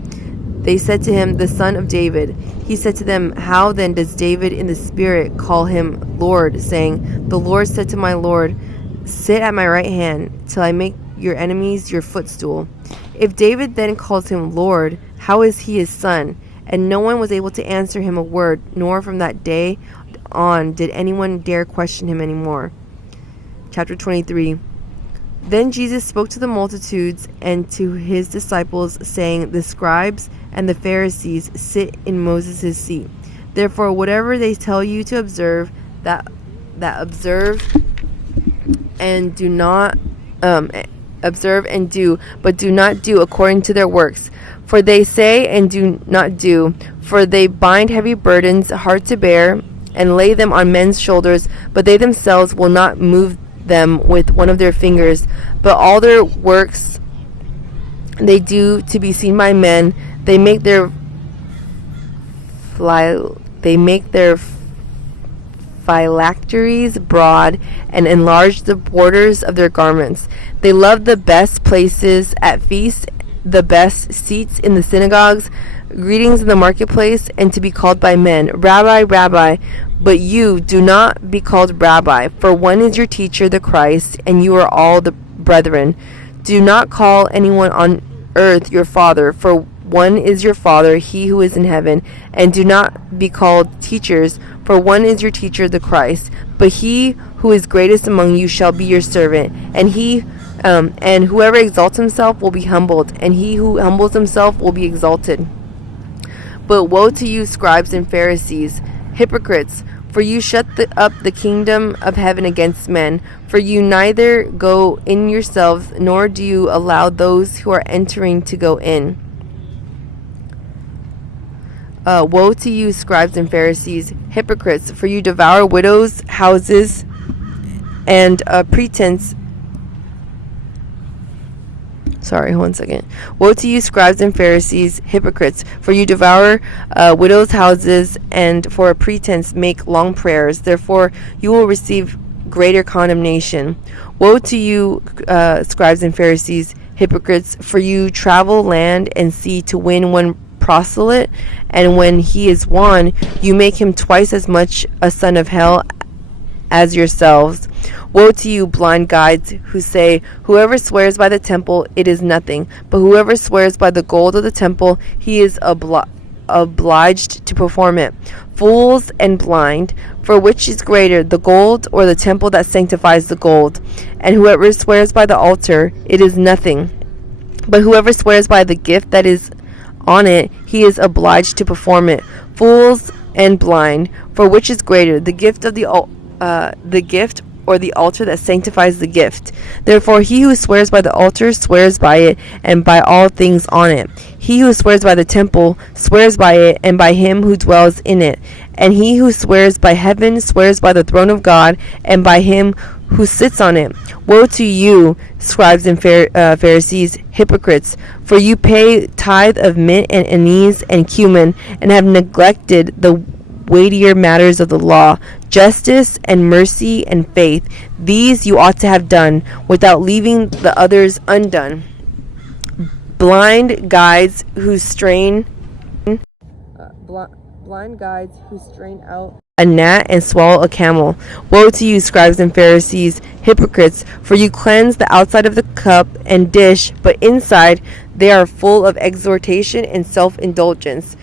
They said to him, The son of David. He said to them, How then does David in the Spirit call him Lord, saying, The Lord said to my Lord, Sit at my right hand, till I make your enemies your footstool. If David then calls him Lord, how is he his son? And no one was able to answer him a word, nor from that day on did anyone dare question him anymore. Chapter 23. Then Jesus spoke to the multitudes and to his disciples, saying, The scribes and the Pharisees sit in Moses' seat. Therefore, whatever they tell you to observe, that observe and do not observe and do, but do not do according to their works. For they say and do not do, for they bind heavy burdens hard to bear and lay them on men's shoulders, but they themselves will not move them with one of their fingers. But all their works they do to be seen by men. They make their phylacteries broad and enlarge the borders of their garments. They love the best places at feasts, the best seats in the synagogues, greetings in the marketplace, and to be called by men, Rabbi, Rabbi. But you do not be called Rabbi, for one is your teacher, the Christ, and you are all the brethren. Do not call anyone on earth your father, for one is your Father, he who is in heaven. And do not be called teachers, for one is your teacher, the Christ. But he who is greatest among you shall be your servant. And whoever exalts himself will be humbled, and he who humbles himself will be exalted. But woe to you, scribes and Pharisees, hypocrites! For you shut up the kingdom of heaven against men. For you neither go in yourselves, nor do you allow those who are entering to go in. Woe to you, scribes and Pharisees, hypocrites! For you devour widows' houses and pretense. Woe to you, scribes and Pharisees, hypocrites! For you devour widows' houses, and for a pretense make long prayers. Therefore you will receive greater condemnation. Woe to you, scribes and Pharisees, hypocrites! For you travel land and sea to win one proselyte, and when he is won, you make him twice as much a son of hell as yourselves. Woe to you, blind guides, who say, Whoever swears by the temple, it is nothing, but whoever swears by the gold of the temple, he is obliged to perform it. Fools and blind, for which is greater, the gold or the temple that sanctifies the gold? And whoever swears by the altar, it is nothing, but whoever swears by the gift that is on it, he is obliged to perform it. Fools and blind, for which is greater, the gift or the altar that sanctifies the gift? Therefore he who swears by the altar swears by it and by all things on it. He who swears by the temple swears by it and by him who dwells in it. And he who swears by heaven swears by the throne of God and by him who sits on it. Woe to you, scribes and Pharisees, hypocrites! For you pay tithe of mint and anise and cumin, and have neglected the weightier matters of the law, justice and mercy and faith. These you ought to have done, without leaving the others undone. blind guides who strain out a gnat and swallow a camel. Woe to you, scribes and Pharisees, hypocrites, for you cleanse the outside of the cup and dish, but inside they are full of exhortation and self-indulgence.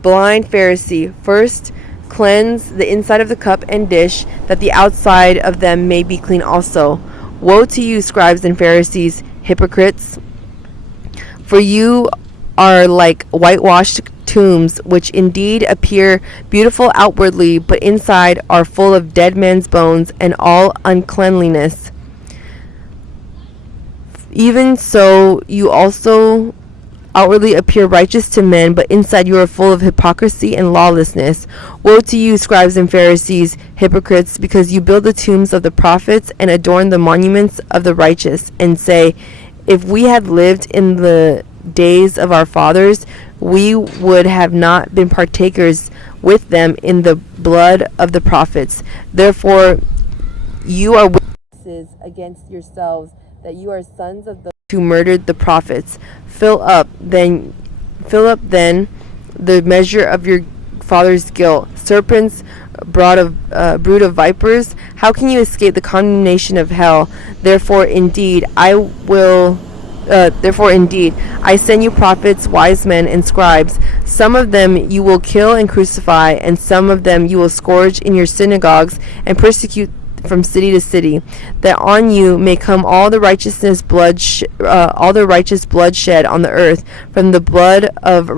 Blind Pharisee, first cleanse the inside of the cup and dish, that the outside of them may be clean also. Woe to you, scribes and Pharisees, hypocrites, for you are like whitewashed tombs, which indeed appear beautiful outwardly, but inside are full of dead men's bones and all uncleanliness. Even so, you also outwardly appear righteous to men, but inside you are full of hypocrisy and lawlessness. Woe to you, scribes and Pharisees, hypocrites, because you build the tombs of the prophets and adorn the monuments of the righteous, and say, if we had lived in the days of our fathers, we would have not been partakers with them in the blood of the prophets. Therefore, you are witnesses against yourselves that you are sons of those who murdered the prophets. Fill up then the measure of your father's guilt. Serpents, brood of vipers, how can you escape the condemnation of hell? Therefore, indeed, I send you prophets, wise men, and scribes. Some of them you will kill and crucify, and some of them you will scourge in your synagogues and persecute from city to city, that on you may come all the righteous blood shed on the earth, from the blood of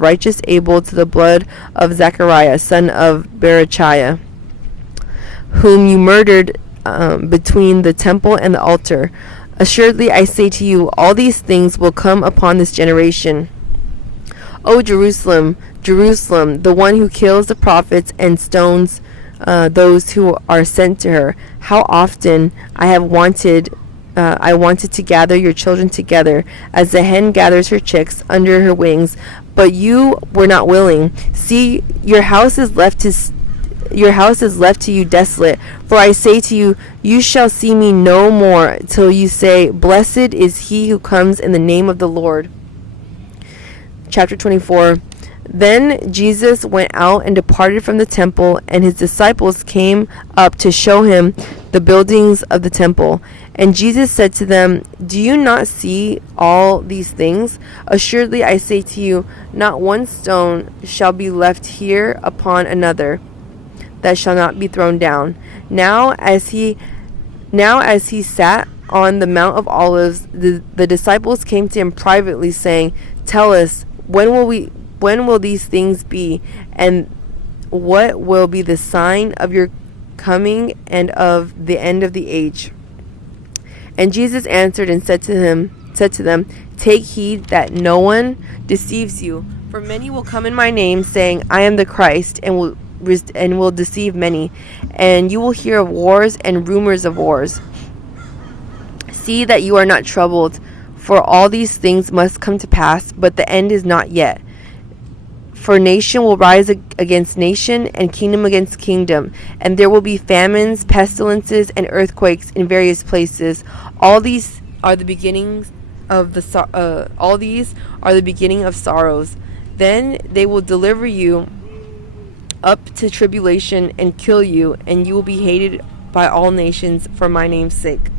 righteous Abel to the blood of Zechariah, son of Berechiah, whom you murdered between the temple and the altar. Assuredly, I say to you, all these things will come upon this generation. O Jerusalem, Jerusalem, the one who kills the prophets and stones those who are sent to her. How often I wanted to gather your children together, as the hen gathers her chicks under her wings, but you were not willing. See, your house is left to you desolate. For I say to you, you shall see me no more till you say, blessed is he who comes in the name of the Lord. Chapter 24. Then Jesus went out and departed from the temple, and his disciples came up to show him the buildings of the temple. And Jesus said to them, do you not see all these things? Assuredly, I say to you, not one stone shall be left here upon another that shall not be thrown down. Now as he sat on the Mount of Olives, the disciples came to him privately, saying, tell us, when will these things be, and what will be the sign of your coming and of the end of the age? And Jesus answered and said to them, take heed that no one deceives you, for many will come in my name, saying, I am the Christ, and will deceive many. And you will hear of wars and rumors of wars. See that you are not troubled, for all these things must come to pass, but the end is not yet. For nation will rise against nation, and kingdom against kingdom, and there will be famines, pestilences, and earthquakes in various places. All these are the beginning of sorrows. Then they will deliver you up to tribulation and kill you, and you will be hated by all nations for my name's sake.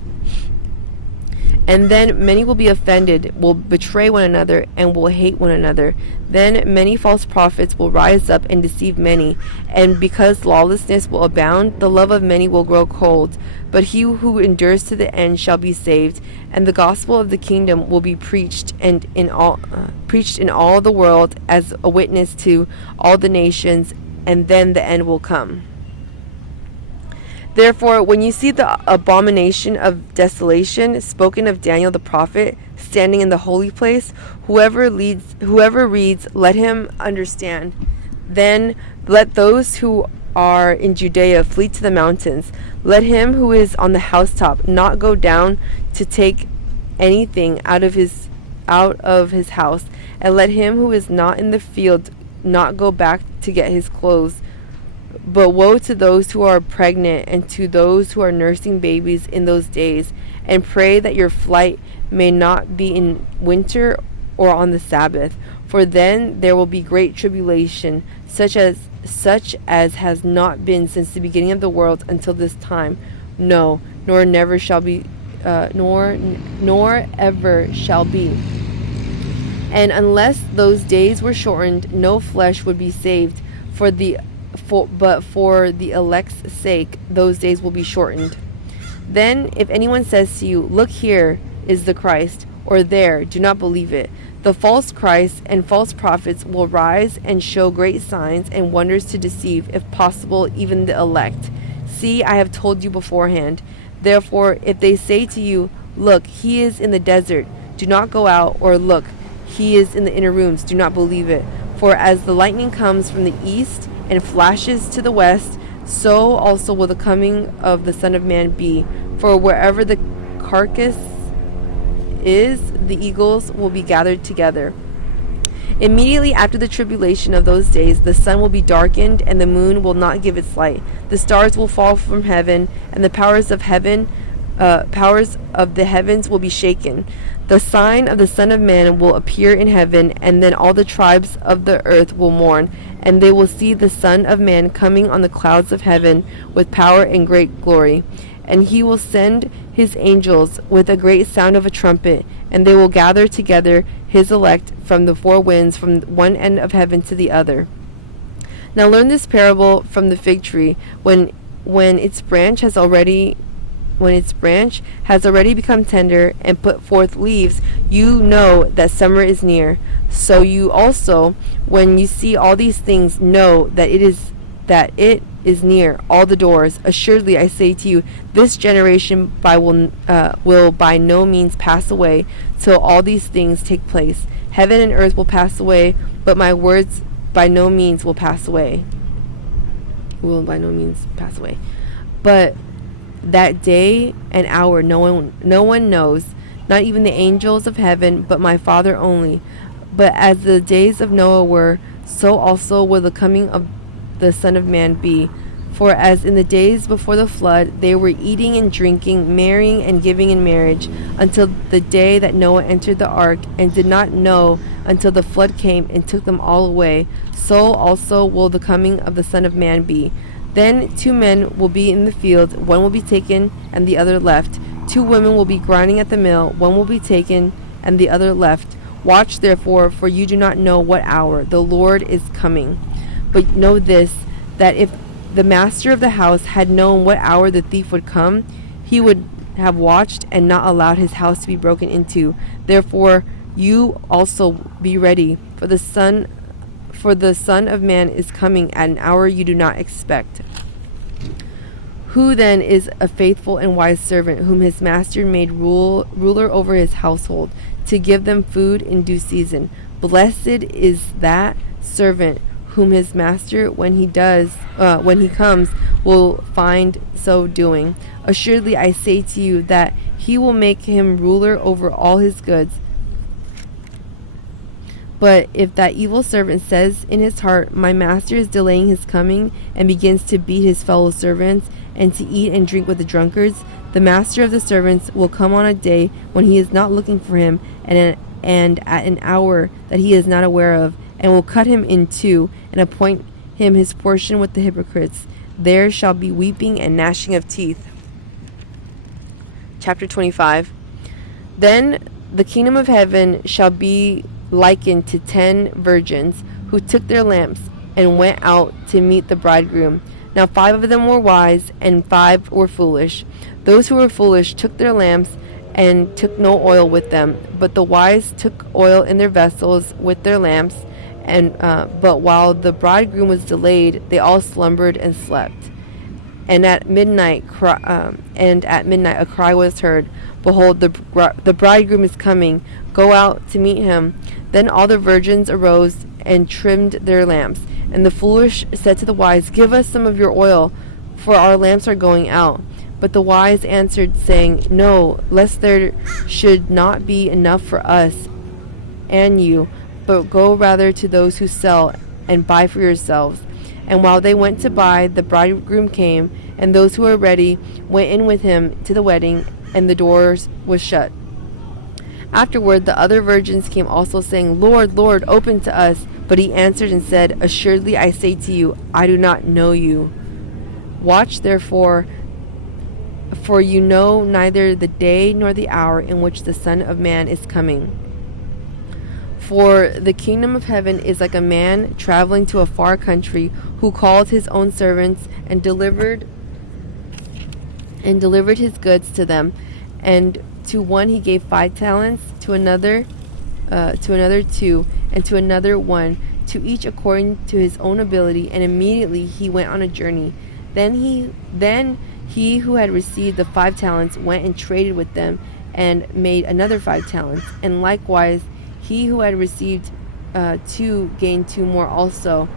And then many will be offended, will betray one another, and will hate one another. Then many false prophets will rise up and deceive many. And because lawlessness will abound, the love of many will grow cold. But he who endures to the end shall be saved. And the gospel of the kingdom will be preached in all the world as a witness to all the nations, and then the end will come. Therefore, when you see the abomination of desolation spoken of Daniel the prophet standing in the holy place, whoever reads, let him understand. Then let those who are in Judea flee to the mountains. Let him who is on the housetop not go down to take anything out of his house, and let him who is not in the field not go back to get his clothes. But woe to those who are pregnant and to those who are nursing babies in those days, and pray that your flight may not be in winter or on the Sabbath, for then there will be great tribulation, such as has not been since the beginning of the world until this time. No, nor never shall be, nor ever shall be. And unless those days were shortened, no flesh would be saved. But for the elect's sake, those days will be shortened. Then, if anyone says to you, "Look, here is the Christ," or "There," do not believe it. The false Christs and false prophets will rise and show great signs and wonders to deceive, if possible, even the elect. See, I have told you beforehand. Therefore, if they say to you, "Look, he is in the desert," do not go out, or "Look, he is in the inner rooms," do not believe it. For as the lightning comes from the east and flashes to the west, so also will the coming of the Son of Man be. For wherever the carcass is, the eagles will be gathered together. Immediately after the tribulation of those days, the sun will be darkened, and the moon will not give its light. The stars will fall from heaven, and the powers of the heavens will be shaken. The sign of the Son of Man will appear in heaven, and then all the tribes of the earth will mourn, and they will see the Son of Man coming on the clouds of heaven with power and great glory. And he will send his angels with a great sound of a trumpet, and they will gather together his elect from the four winds, from one end of heaven to the other. Now learn this parable from the fig tree. When its branch has already become tender and put forth leaves, you know that summer is near. So you also, when you see all these things, know that it is near, all the doors. Assuredly, I say to you, this generation will by no means pass away till all these things take place. Heaven and earth will pass away, but my words by no means will pass away. Will by no means pass away. But that day and hour no one knows, not even the angels of heaven, but my Father only. But as the days of Noah were, so also will the coming of the Son of Man be. For as in the days before the flood, they were eating and drinking, marrying and giving in marriage, until the day that Noah entered the ark, and did not know until the flood came and took them all away, so also will the coming of the Son of Man be. Then 2 men will be in the field, one will be taken and the other left. 2 women will be grinding at the mill, one will be taken and the other left. Watch therefore, for you do not know what hour the Lord is coming. But know this, that if the master of the house had known what hour the thief would come, he would have watched and not allowed his house to be broken into. Therefore you also be ready, for the Son of Man is coming at an hour you do not expect. Who then is a faithful and wise servant, whom his master made ruler over his household, to give them food in due season? Blessed is that servant whom his master, when he comes, will find so doing. Assuredly, I say to you that he will make him ruler over all his goods. But if that evil servant says in his heart, my master is delaying his coming, and begins to beat his fellow servants, and to eat and drink with the drunkards, the master of the servants will come on a day when he is not looking for him, and at an hour that he is not aware of, and will cut him in two, and appoint him his portion with the hypocrites. There shall be weeping and gnashing of teeth. Chapter 25. Then the kingdom of heaven shall be likened to 10 virgins, who took their lamps and went out to meet the bridegroom. Now 5 of them were wise, and 5 were foolish. Those who were foolish took their lamps and took no oil with them, but the wise took oil in their vessels with their lamps. But while the bridegroom was delayed, they all slumbered and slept. And at midnight a cry was heard, behold, the bridegroom is coming, go out to meet him. Then all the virgins arose and trimmed their lamps. And the foolish said to the wise, give us some of your oil, for our lamps are going out. But the wise answered, saying, no, lest there should not be enough for us and you, but go rather to those who sell and buy for yourselves. And while they went to buy, the bridegroom came, and those who were ready went in with him to the wedding, and the doors was shut. Afterward, the other virgins came also, saying, Lord, Lord, open to us. But he answered and said, Assuredly I say to you, I do not know you. Watch therefore, for you know neither the day nor the hour in which the Son of Man is coming. For the kingdom of heaven is like a man traveling to a far country, who called his own servants and delivered his goods to them. And to one he gave 5 talents, to another 2, and to another 1, to each according to his own ability. And immediately he went on a journey. Then he who had received the 5 talents went and traded with them, and made another 5 talents. And likewise he who had received 2 gained 2 more also.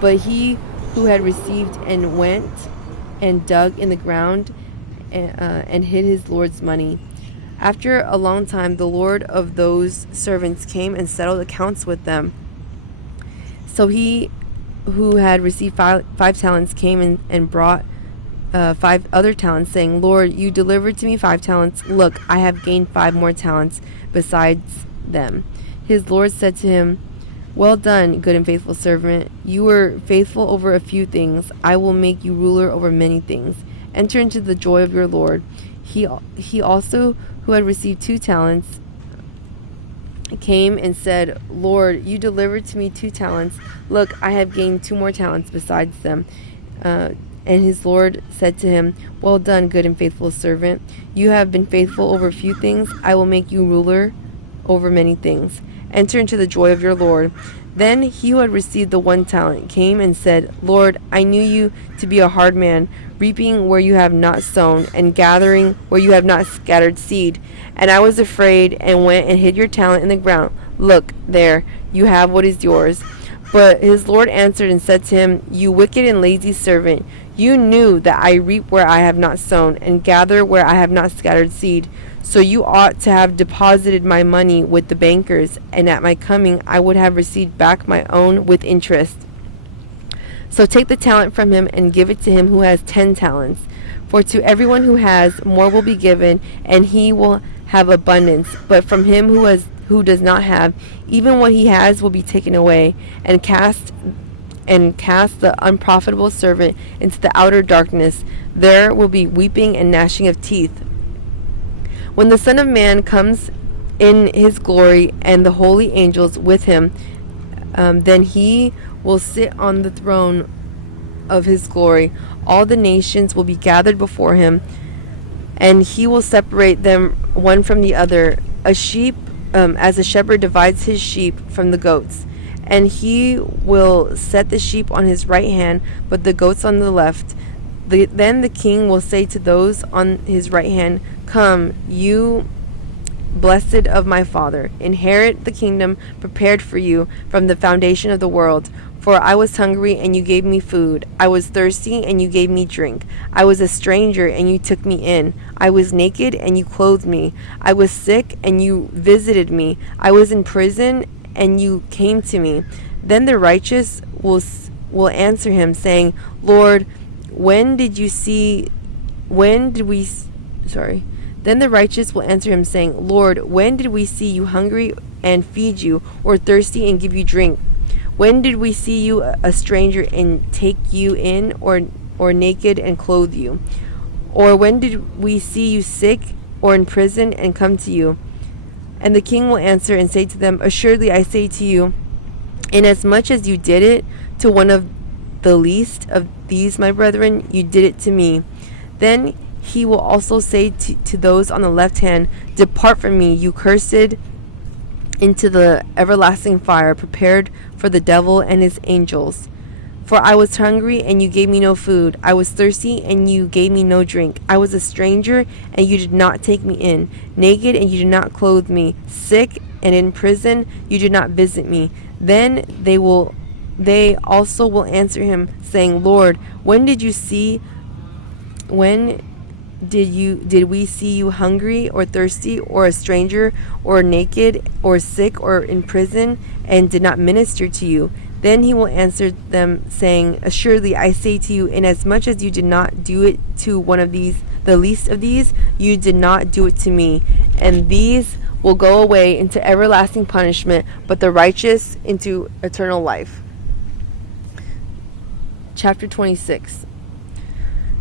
But he who had received and went and dug in the ground and hid his Lord's money. After a long time, the Lord of those servants came and settled accounts with them. So he who had received 5 talents came and brought 5 other talents, saying, Lord, you delivered to me 5 talents. Look, I have gained 5 more talents besides them. His Lord said to him, Well done, good and faithful servant. You were faithful over a few things. I will make you ruler over many things. Enter into the joy of your Lord. He also, who had received 2 talents, came and said, Lord, you delivered to me 2 talents. Look, I have gained 2 more talents besides them. And his Lord said to him, Well done, good and faithful servant. You have been faithful over a few things. I will make you ruler over many things. Enter into the joy of your Lord. Then he who had received the 1 talent came and said, Lord, I knew you to be a hard man, reaping where you have not sown, and gathering where you have not scattered seed. And I was afraid, and went and hid your talent in the ground. Look, there, you have what is yours. But his Lord answered and said to him, You wicked and lazy servant, you knew that I reap where I have not sown, and gather where I have not scattered seed. So you ought to have deposited my money with the bankers, and at my coming I would have received back my own with interest. So take the talent from him and give it to him who has 10 talents. For to everyone who has, more will be given, and he will have abundance. But from him who does not have, even what he has will be taken away. And cast the unprofitable servant into the outer darkness. There will be weeping and gnashing of teeth. When the Son of Man comes in his glory, and the holy angels with him, then he will sit on the throne of his glory. All the nations will be gathered before him, and he will separate them one from the other, as a shepherd divides his sheep from the goats. And he will set the sheep on his right hand, but the goats on the left. Then the king will say to those on his right hand, Come, you blessed of my Father, inherit the kingdom prepared for you from the foundation of the world. For I was hungry, and you gave me food. I was thirsty, and you gave me drink. I was a stranger, and you took me in. I was naked, and you clothed me. I was sick, and you visited me. I was in prison, and you came to me. Then the righteous will answer him, saying, Lord, Then the righteous will answer him, saying, Lord, when did we see you hungry and feed you, or thirsty and give you drink? When did we see you a stranger and take you in, or naked and clothe you? Or when did we see you sick or in prison and come to you? And the king will answer and say to them, Assuredly I say to you, inasmuch as you did it to one of the least of these my brethren, you did it to me. Then he will also say to those on the left hand, Depart from me, you cursed, into the everlasting fire prepared for the devil and his angels. For I was hungry, and you gave me no food. I was thirsty, and you gave me no drink. I was a stranger, and you did not take me in. Naked, and you did not clothe me. Sick, and in prison, you did not visit me. Then they also will answer him, saying, Lord, when did we see you hungry or thirsty or a stranger or naked or sick or in prison and did not minister to you? Then he will answer them, saying, Assuredly I say to you, inasmuch as you did not do it to one of these, the least of these, you did not do it to me. And these will go away into everlasting punishment, but the righteous into eternal life. Chapter 26.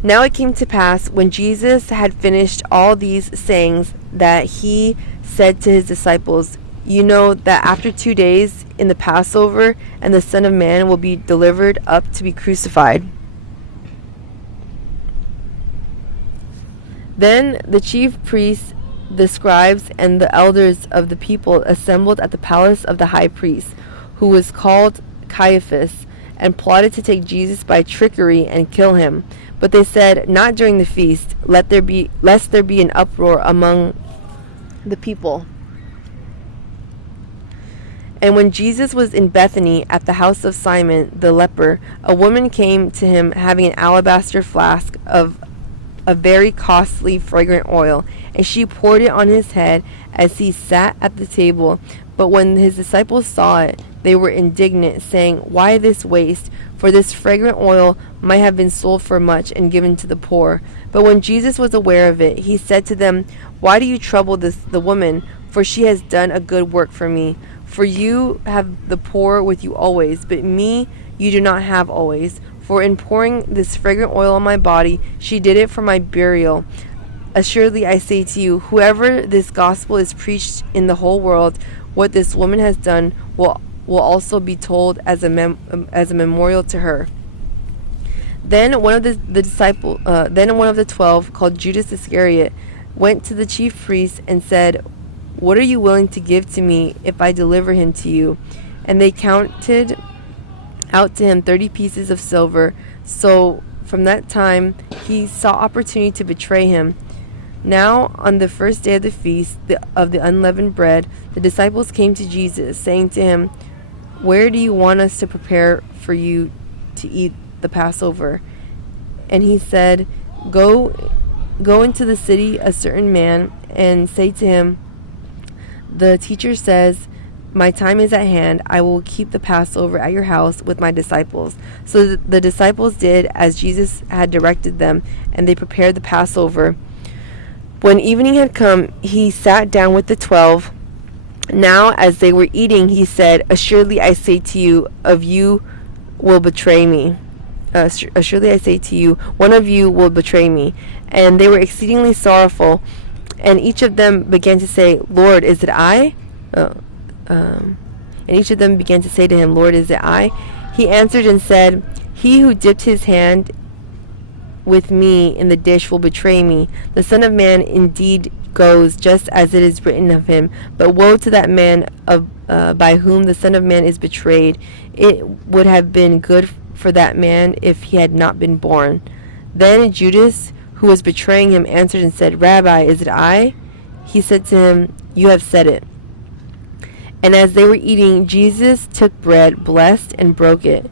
Now it came to pass, when Jesus had finished all these sayings, that he said to his disciples, You know that after 2 days in the Passover, and the Son of Man will be delivered up to be crucified. Then the chief priests, the scribes, and the elders of the people assembled at the palace of the high priest, who was called Caiaphas, and plotted to take Jesus by trickery and kill him. But they said, Not during the feast, lest there be an uproar among the people. And when Jesus was in Bethany at the house of Simon the leper, a woman came to him having an alabaster flask of a very costly fragrant oil, and she poured it on his head as he sat at the table. But when his disciples saw it, they were indignant, saying, Why this waste? For this fragrant oil might have been sold for much and given to the poor. But when Jesus was aware of it, he said to them, Why do you trouble the woman? For she has done a good work for me. For you have the poor with you always, but me you do not have always. For in pouring this fragrant oil on my body, she did it for my burial. Assuredly I say to you, whoever this gospel is preached in the whole world, what this woman has done will also be told as a memorial to her. Then one of the 12, called Judas Iscariot, went to the chief priests and said, What are you willing to give to me if I deliver him to you? And they counted out to him 30 pieces of silver. So from that time he saw opportunity to betray him. Now on the first day of the feast of the unleavened bread, the disciples came to Jesus, saying to him, Where do you want us to prepare for you to eat the Passover? And he said, Go into the city a certain man, and say to him, The teacher says, My time is at hand. I will keep the Passover at your house with my disciples. So the disciples did as Jesus had directed them, and they prepared the Passover. When evening had come, he sat down with the 12. Now as they were eating, he said, Assuredly I say to you, of you will betray me. Assuredly I say to you, one of you will betray me. And they were exceedingly sorrowful, and each of them began to say, Lord, is it I? And each of them began to say to him, Lord, is it I? He answered and said, He who dipped his hand with me in the dish will betray me. The Son of Man indeed goes just as it is written of him, but woe to that man by whom the Son of Man is betrayed. It would have been good for that man if he had not been born. Then Judas, who was betraying him, answered and said, Rabbi, is it I? He said to him, You have said it. And as they were eating, Jesus took bread, blessed and broke it,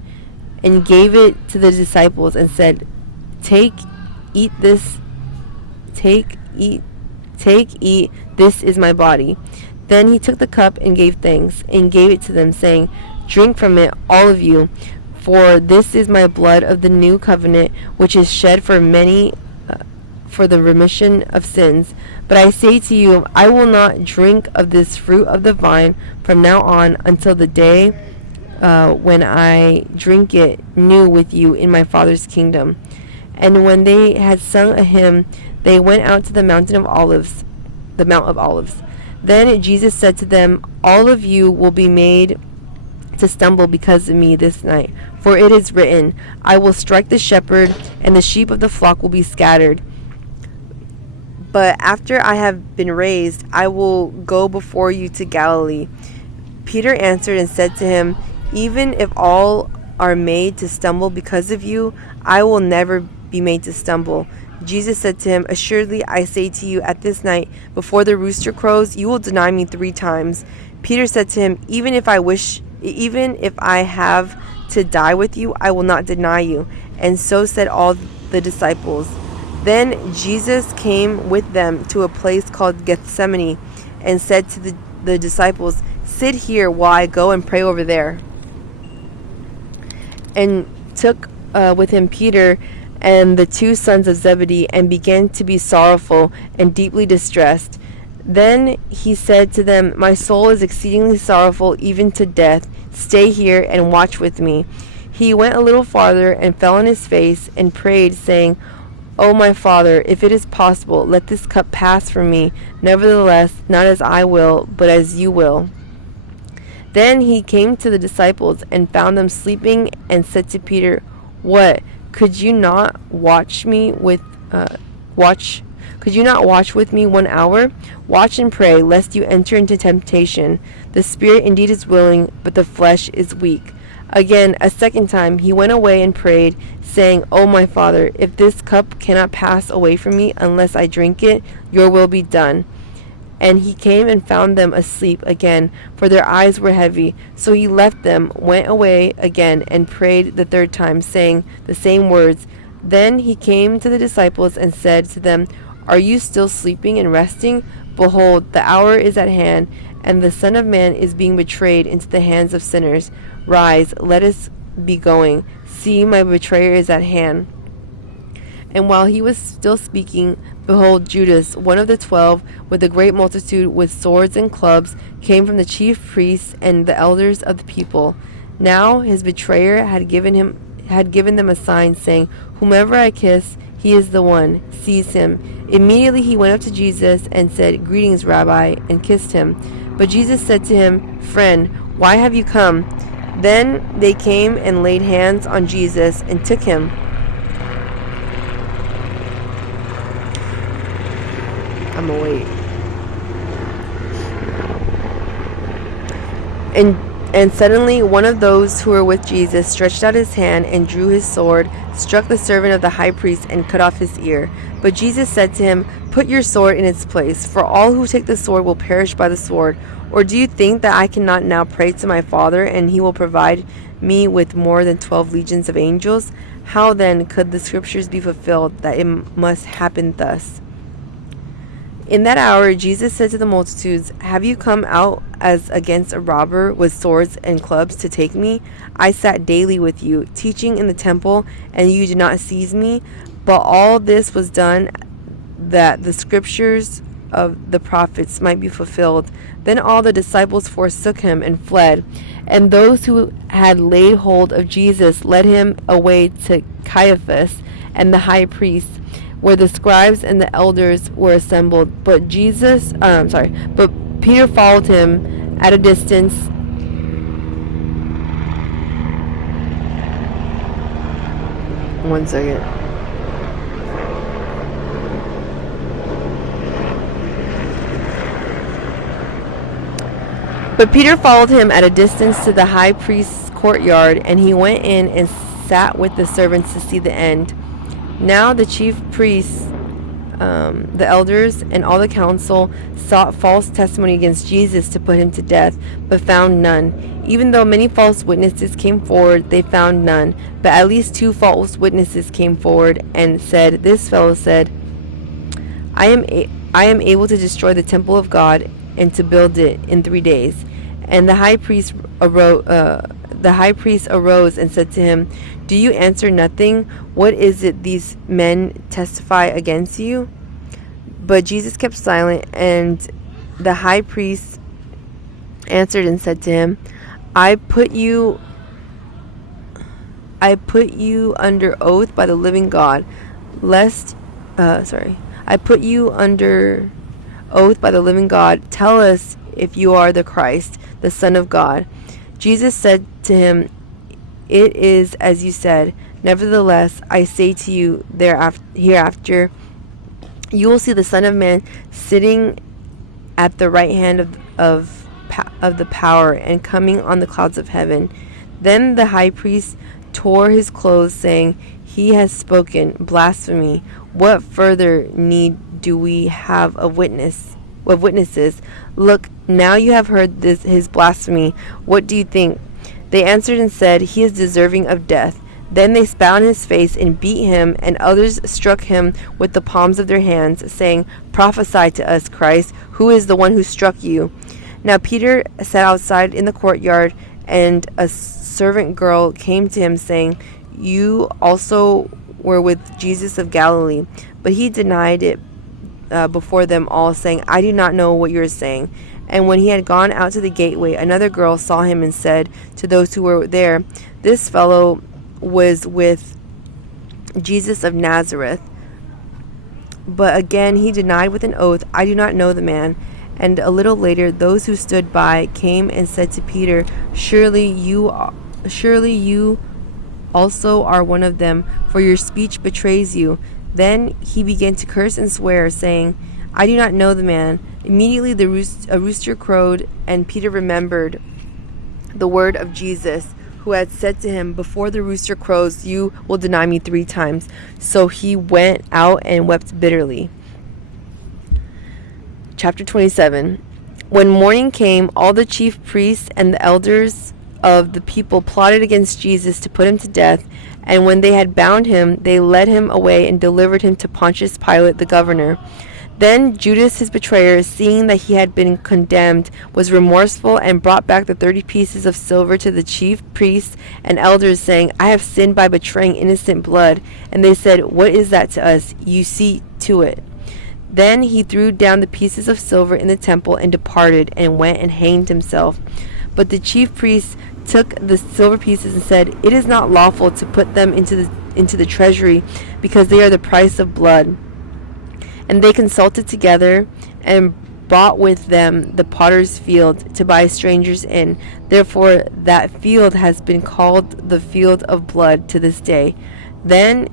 and gave it to the disciples and said, Take, eat, this is my body. Then he took the cup and gave thanks, and gave it to them, saying, Drink from it, all of you, for this is my blood of the new covenant, which is shed for many for the remission of sins. But I say to you, I will not drink of this fruit of the vine from now on until the day when I drink it new with you in my Father's kingdom. And when they had sung a hymn, they went out to the Mount of Olives. Then Jesus said to them, All of you will be made to stumble because of me this night. For it is written, I will strike the shepherd, and the sheep of the flock will be scattered. But after I have been raised, I will go before you to Galilee. Peter answered and said to him, Even if all are made to stumble because of you, I will never be made to stumble. Jesus said to him, Assuredly I say to you, at this night, before the rooster crows, you will deny me 3 times. Peter said to him, Even if I have to die with you, I will not deny you. And so said all the disciples. Then Jesus came with them to a place called Gethsemane, and said to the disciples, Sit here while I go and pray over there. and took with him Peter and the two sons of Zebedee, and began to be sorrowful and deeply distressed. Then he said to them, "My soul is exceedingly sorrowful, even to death. Stay here and watch with me." He went a little farther and fell on his face and prayed, saying, "O my Father, if it is possible, let this cup pass from me. Nevertheless, not as I will, but as you will." Then he came to the disciples and found them sleeping, and said to Peter, "What? Could you not watch with me 1 hour? Watch and pray, lest you enter into temptation. The spirit indeed is willing, but the flesh is weak." Again, a second time, he went away and prayed, saying, "O my Father, if this cup cannot pass away from me unless I drink it, your will be done." And he came and found them asleep again, for their eyes were heavy. So he left them, went away again, and prayed the third time, saying the same words. Then he came to the disciples and said to them, "Are you still sleeping and resting? Behold, the hour is at hand, and the Son of Man is being betrayed into the hands of sinners. Rise, let us be going. See, my betrayer is at hand." And while he was still speaking, behold, Judas, one of the 12, with a great multitude, with swords and clubs, came from the chief priests and the elders of the people. Now his betrayer had given them a sign, saying, "Whomever I kiss, he is the one. Seize him." Immediately he went up to Jesus and said, "Greetings, Rabbi," and kissed him. But Jesus said to him, "Friend, why have you come?" Then they came and laid hands on Jesus and took him. I'm gonna wait. And suddenly one of those who were with Jesus stretched out his hand and drew his sword, struck the servant of the high priest, and cut off his ear. But Jesus said to him, "Put your sword in its place, for all who take the sword will perish by the sword. Or do you think that I cannot now pray to my Father, and he will provide me with more than 12 legions of angels? How then could the scriptures be fulfilled that it must happen thus?" In that hour Jesus said to the multitudes, "Have you come out as against a robber with swords and clubs to take me? I sat daily with you, teaching in the temple, and you did not seize me. But all this was done that the scriptures of the prophets might be fulfilled." Then all the disciples forsook him and fled. And those who had laid hold of Jesus led him away to Caiaphas and the high priest, where the scribes and the elders were assembled. But Peter followed him at a distance. One second. But Peter followed him at a distance to the high priest's courtyard, and he went in and sat with the servants to see the end. Now the chief priests, the elders, and all the council sought false testimony against Jesus to put him to death, but found none. Even though many false witnesses came forward, they found none. But at least 2 false witnesses came forward and said, "This fellow said, I am able to destroy the temple of God and to build it in 3 days." And the high priest arose and said to him, "Do you answer nothing? What is it these men testify against you?" But Jesus kept silent, and the high priest answered and said to him, I put you under oath by the living God, I put you under oath by the living God. Tell us if you are the Christ, the Son of God." Jesus said to him, "It is as you said. Nevertheless, I say to you, hereafter you will see the Son of Man sitting at the right hand of the power and coming on the clouds of heaven." Then the high priest tore his clothes, saying, "He has spoken blasphemy. What further need do we have of witnesses? Look, now you have heard his blasphemy. What do you think?" They answered and said, "He is deserving of death." Then they spat on his face and beat him, and others struck him with the palms of their hands, saying, "Prophesy to us, Christ. Who is the one who struck you?" Now Peter sat outside in the courtyard, and a servant girl came to him, saying, "You also were with Jesus of Galilee." But he denied it before them all, saying, "I do not know what you are saying." And when he had gone out to the gateway, another girl saw him and said to those who were there, "This fellow was with Jesus of Nazareth." But again he denied with an oath, "I do not know the man." And a little later those who stood by came and said to Peter, Surely you also are one of them, for your speech betrays you." Then he began to curse and swear, saying, "I do not know the man." Immediately a rooster crowed, and Peter remembered the word of Jesus, who had said to him, "Before the rooster crows, you will deny me 3 times." So he went out and wept bitterly. Chapter 27. When morning came, all the chief priests and the elders of the people plotted against Jesus to put him to death. And when they had bound him, they led him away and delivered him to Pontius Pilate the governor. Then Judas, his betrayer, seeing that he had been condemned, was remorseful and brought back the 30 pieces of silver to the chief priests and elders, saying, "I have sinned by betraying innocent blood." And they said, "What is that to us? You see to it." Then he threw down the pieces of silver in the temple and departed and went and hanged himself. But the chief priests took the silver pieces and said, "It is not lawful to put them into the treasury, because they are the price of blood." And they consulted together and bought with them the potter's field to buy strangers in. Therefore that field has been called the field of blood to this day. Then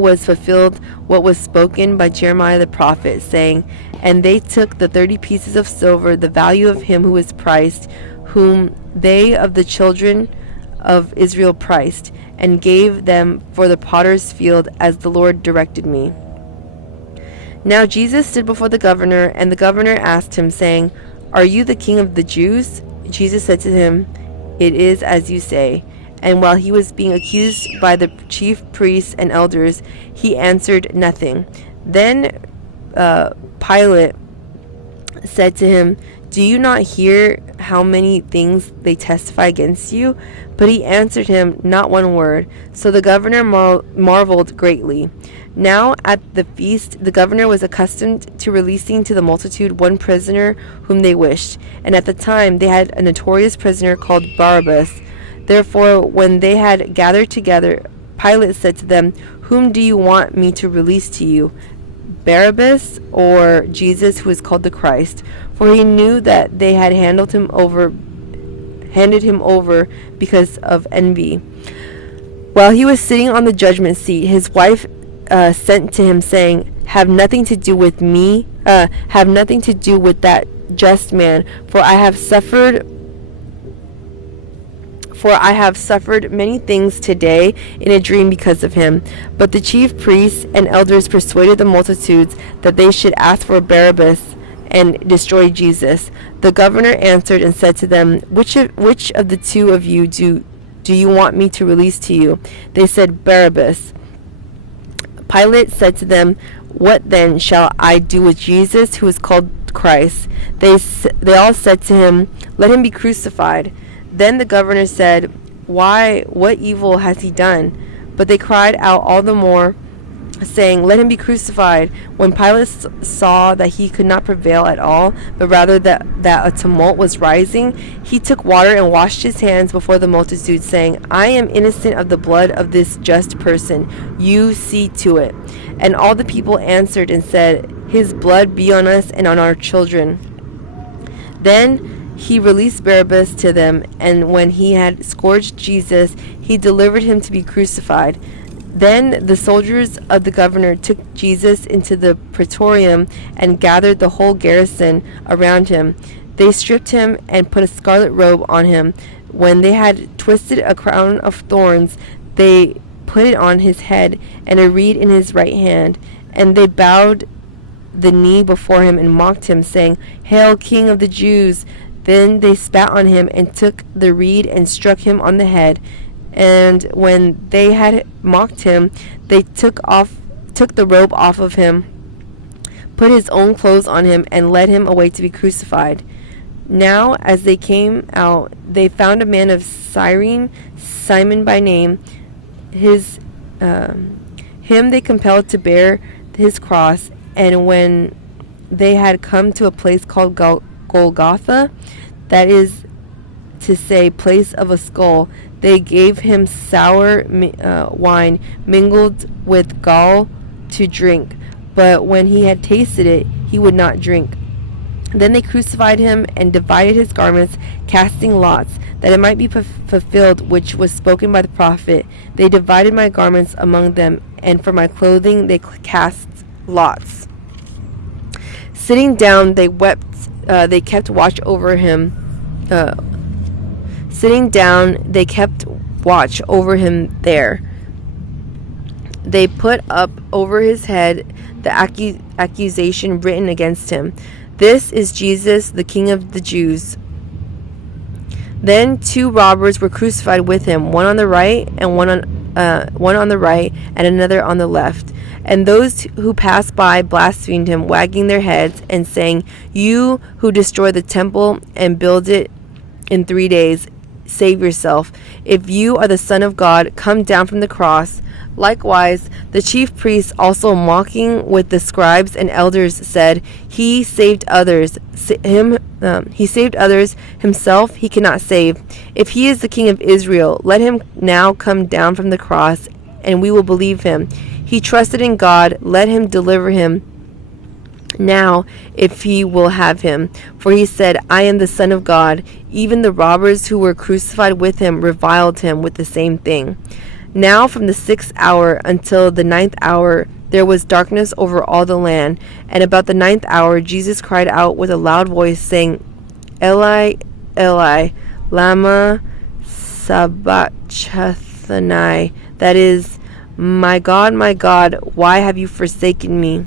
was fulfilled what was spoken by Jeremiah the prophet, saying, "And they took the 30 pieces of silver, the value of him who was priced, whom they of the children of Israel priced, and gave them for the potter's field, as the Lord directed me." Now Jesus stood before the governor, and the governor asked him, saying, "Are you the king of the Jews?" Jesus said to him, "It is as you say." And while he was being accused by the chief priests and elders, he answered nothing. Then Pilate said to him, "Do you not hear how many things they testify against you?" But he answered him not one word. So the governor marveled greatly. Now at the feast the governor was accustomed to releasing to the multitude one prisoner whom they wished. And at the time they had a notorious prisoner called Barabbas. Therefore when they had gathered together, Pilate said to them, "Whom do you want me to release to you, Barabbas or Jesus, who is called the Christ?" For he knew that they had handed him over because of envy. While he was sitting on the judgment seat, his wife sent to him, saying, Have nothing to do with that just man, for I have suffered many things today in a dream because of him. But the chief priests and elders persuaded the multitudes that they should ask for Barabbas and destroy Jesus. The governor answered and said to them, Which of the two of you do you want me to release to you?" They said, "Barabbas." Pilate said to them, "What then shall I do with Jesus, who is called Christ?" They all said to him, "Let him be crucified." Then the governor said, "Why, what evil has he done?" But they cried out all the more, saying, "Let him be crucified." When Pilate saw that he could not prevail at all, but rather that a tumult was rising, he took water and washed his hands before the multitude, saying, "I am innocent of the blood of this just person. You see to it." And all the people answered and said, "His blood be on us and on our children." Then he released Barabbas to them, and when he had scourged Jesus, he delivered him to be crucified. Then the soldiers of the governor took Jesus into the praetorium and gathered the whole garrison around him. They stripped him and put a scarlet robe on him. When they had twisted a crown of thorns, they put it on his head, and a reed in his right hand. And they bowed the knee before him and mocked him, saying, "Hail, King of the Jews!" Then they spat on him and took the reed and struck him on the head. And when they had mocked him, they took the robe off of him, put his own clothes on him, and led him away to be crucified. Now, as they came out, they found a man of Cyrene, Simon by name. Him they compelled to bear his cross, and when they had come to a place called Golgotha, that is to say, place of a skull, they gave him sour wine mingled with gall to drink. But when he had tasted it, he would not drink. Then they crucified him and divided his garments, casting lots, that it might be fulfilled which was spoken by the prophet. They divided my garments among them, and for my clothing they cast lots. Sitting down, they wept. They kept watch over him. Sitting down, they kept watch over him there. They put up over his head the accusation written against him. This is Jesus, the King of the Jews. Then 2 robbers were crucified with him, one on the right and one on the right and another on the left. And those who passed by blasphemed him, wagging their heads and saying, "You who destroy the temple and build it in 3 days, save yourself. If you are the Son of God, come down from the cross." Likewise, the chief priests, also mocking with the scribes and elders, said, He saved others. He saved others. Himself he cannot save. If he is the King of Israel, let him now come down from the cross, and we will believe him. He trusted in God. Let him deliver him now, if he will have him. For he said, I am the Son of God. Even the robbers who were crucified with him reviled him with the same thing. Now from the 6th hour until the 9th hour there was darkness over all the land. And about the 9th hour Jesus cried out with a loud voice, saying, Eli, Eli, lama sabachthani? That is, my God, why have you forsaken me?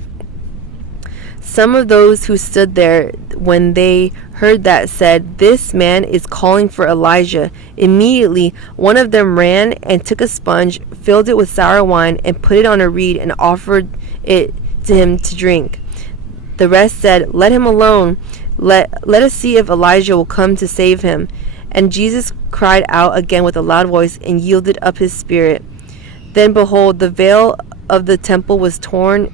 Some of those who stood there, when they heard that, said, This man is calling for Elijah. Immediately one of them ran and took a sponge, filled it with sour wine, and put it on a reed, and offered it to him to drink. The rest said, Let him alone. Let us see if Elijah will come to save him. And Jesus cried out again with a loud voice, and yielded up his spirit. Then behold, the veil of the temple was torn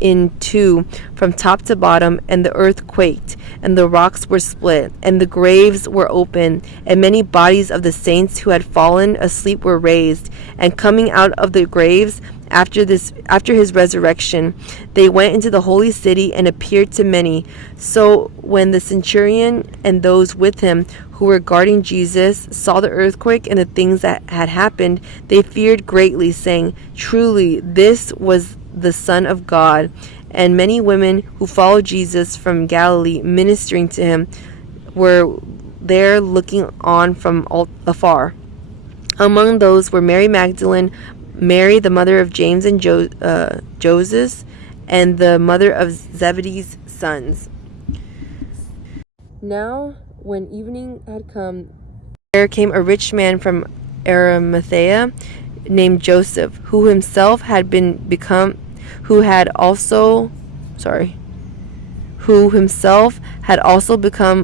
in two from top to bottom, and the earth quaked, and the rocks were split, and the graves were opened, and many bodies of the saints who had fallen asleep were raised. And coming out of the graves after his resurrection, they went into the holy city and appeared to many. So when the centurion and those with him who were guarding Jesus saw the earthquake and the things that had happened, they feared greatly, saying, Truly, this was the Son of God. And many women who followed Jesus from Galilee, ministering to him, were there looking on from afar. Among those were Mary Magdalene, Mary the mother of James and Joseph, and the mother of Zebedee's sons. Now when evening had come, there came a rich man from Arimathea, named Joseph, who himself had become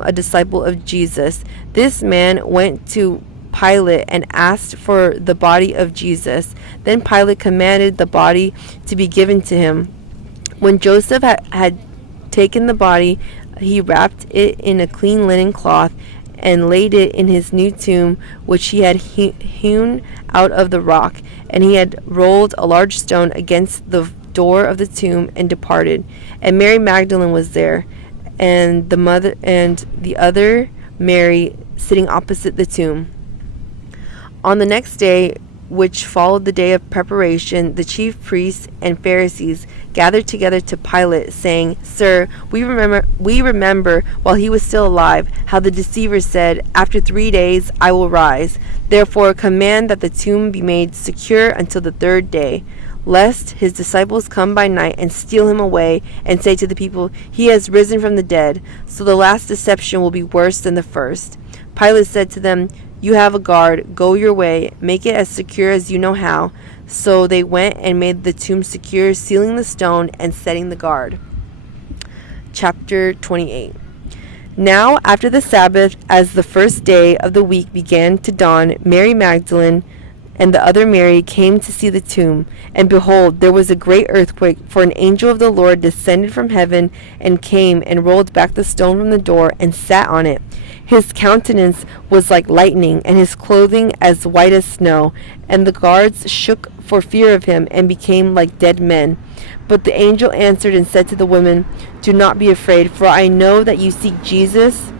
a disciple of Jesus. This man went to Pilate and asked for the body of Jesus. Then Pilate commanded the body to be given to him. When Joseph had taken the body, he wrapped it in a clean linen cloth and laid it in his new tomb, which he had hewn out of the rock. And he had rolled a large stone against the door of the tomb and departed. And Mary Magdalene was there, and the other Mary sitting opposite the tomb. On the next day, which followed the day of preparation, the chief priests and Pharisees gathered together to Pilate, saying, Sir, we remember while he was still alive how the deceiver said, After 3 days I will rise. Therefore command that the tomb be made secure until the 3rd day, lest his disciples come by night and steal him away and say to the people, He has risen from the dead. So the last deception will be worse than the first. Pilate said to them, You have a guard. Go your way. Make it as secure as you know how. So they went and made the tomb secure, sealing the stone and setting the guard. Chapter 28. Now, after the Sabbath, as the first day of the week began to dawn, Mary Magdalene and the other Mary came to see the tomb. And behold, there was a great earthquake, for an angel of the Lord descended from heaven and came and rolled back the stone from the door and sat on it. His countenance was like lightning, and his clothing as white as snow. And the guards shook for fear of him and became like dead men. But the angel answered and said to the women, "Do not be afraid, for I know that you seek Jesus,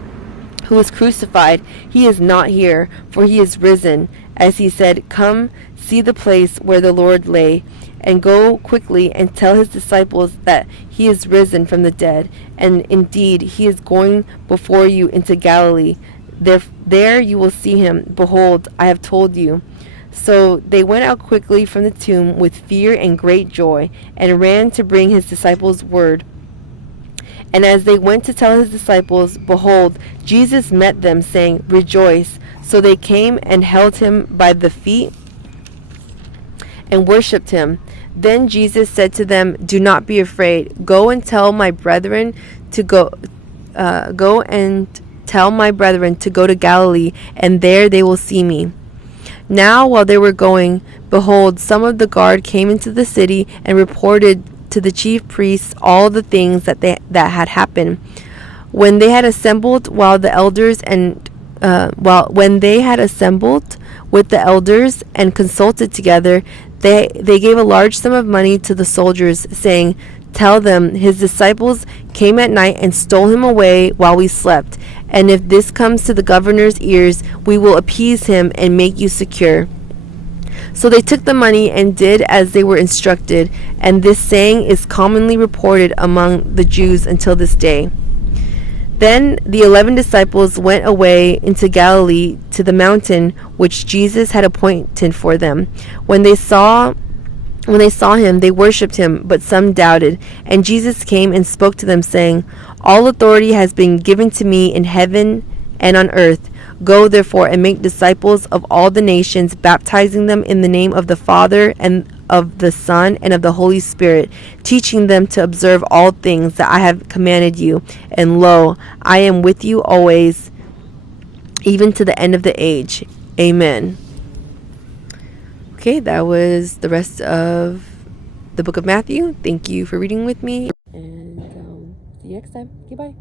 who was crucified. He is not here, for he is risen. As he said, come, see the place where the Lord lay, and go quickly and tell his disciples that he is risen from the dead. And indeed, he is going before you into Galilee. There you will see him. Behold, I have told you." So they went out quickly from the tomb with fear and great joy, and ran to bring his disciples word. And as they went to tell his disciples, behold, Jesus met them, saying, "Rejoice." So they came and held him by the feet and worshipped him. Then Jesus said to them, "Do not be afraid. Go and tell my brethren to go to Galilee, and there they will see me." Now while they were going, behold, some of the guard came into the city and reported to the chief priests all the things that had happened. When they had assembled with the elders and consulted together, they gave a large sum of money to the soldiers, saying, "Tell them, his disciples came at night and stole him away while we slept. And if this comes to the governor's ears, we will appease him and make you secure." So they took the money and did as they were instructed, and this saying is commonly reported among the Jews until this day. Then the 11 disciples went away into Galilee to the mountain which Jesus had appointed for them. When they saw him, they worshipped him, but some doubted. And Jesus came and spoke to them, saying, "All authority has been given to me in heaven and on earth. Go therefore and make disciples of all the nations, baptizing them in the name of the Father and of the Son and of the Holy Spirit, teaching them to observe all things that I have commanded you. And lo, I am with you always, even to the end of the age." Amen. Okay, that was the rest of the book of Matthew. Thank you for reading with me, and see you next time. Okay, bye.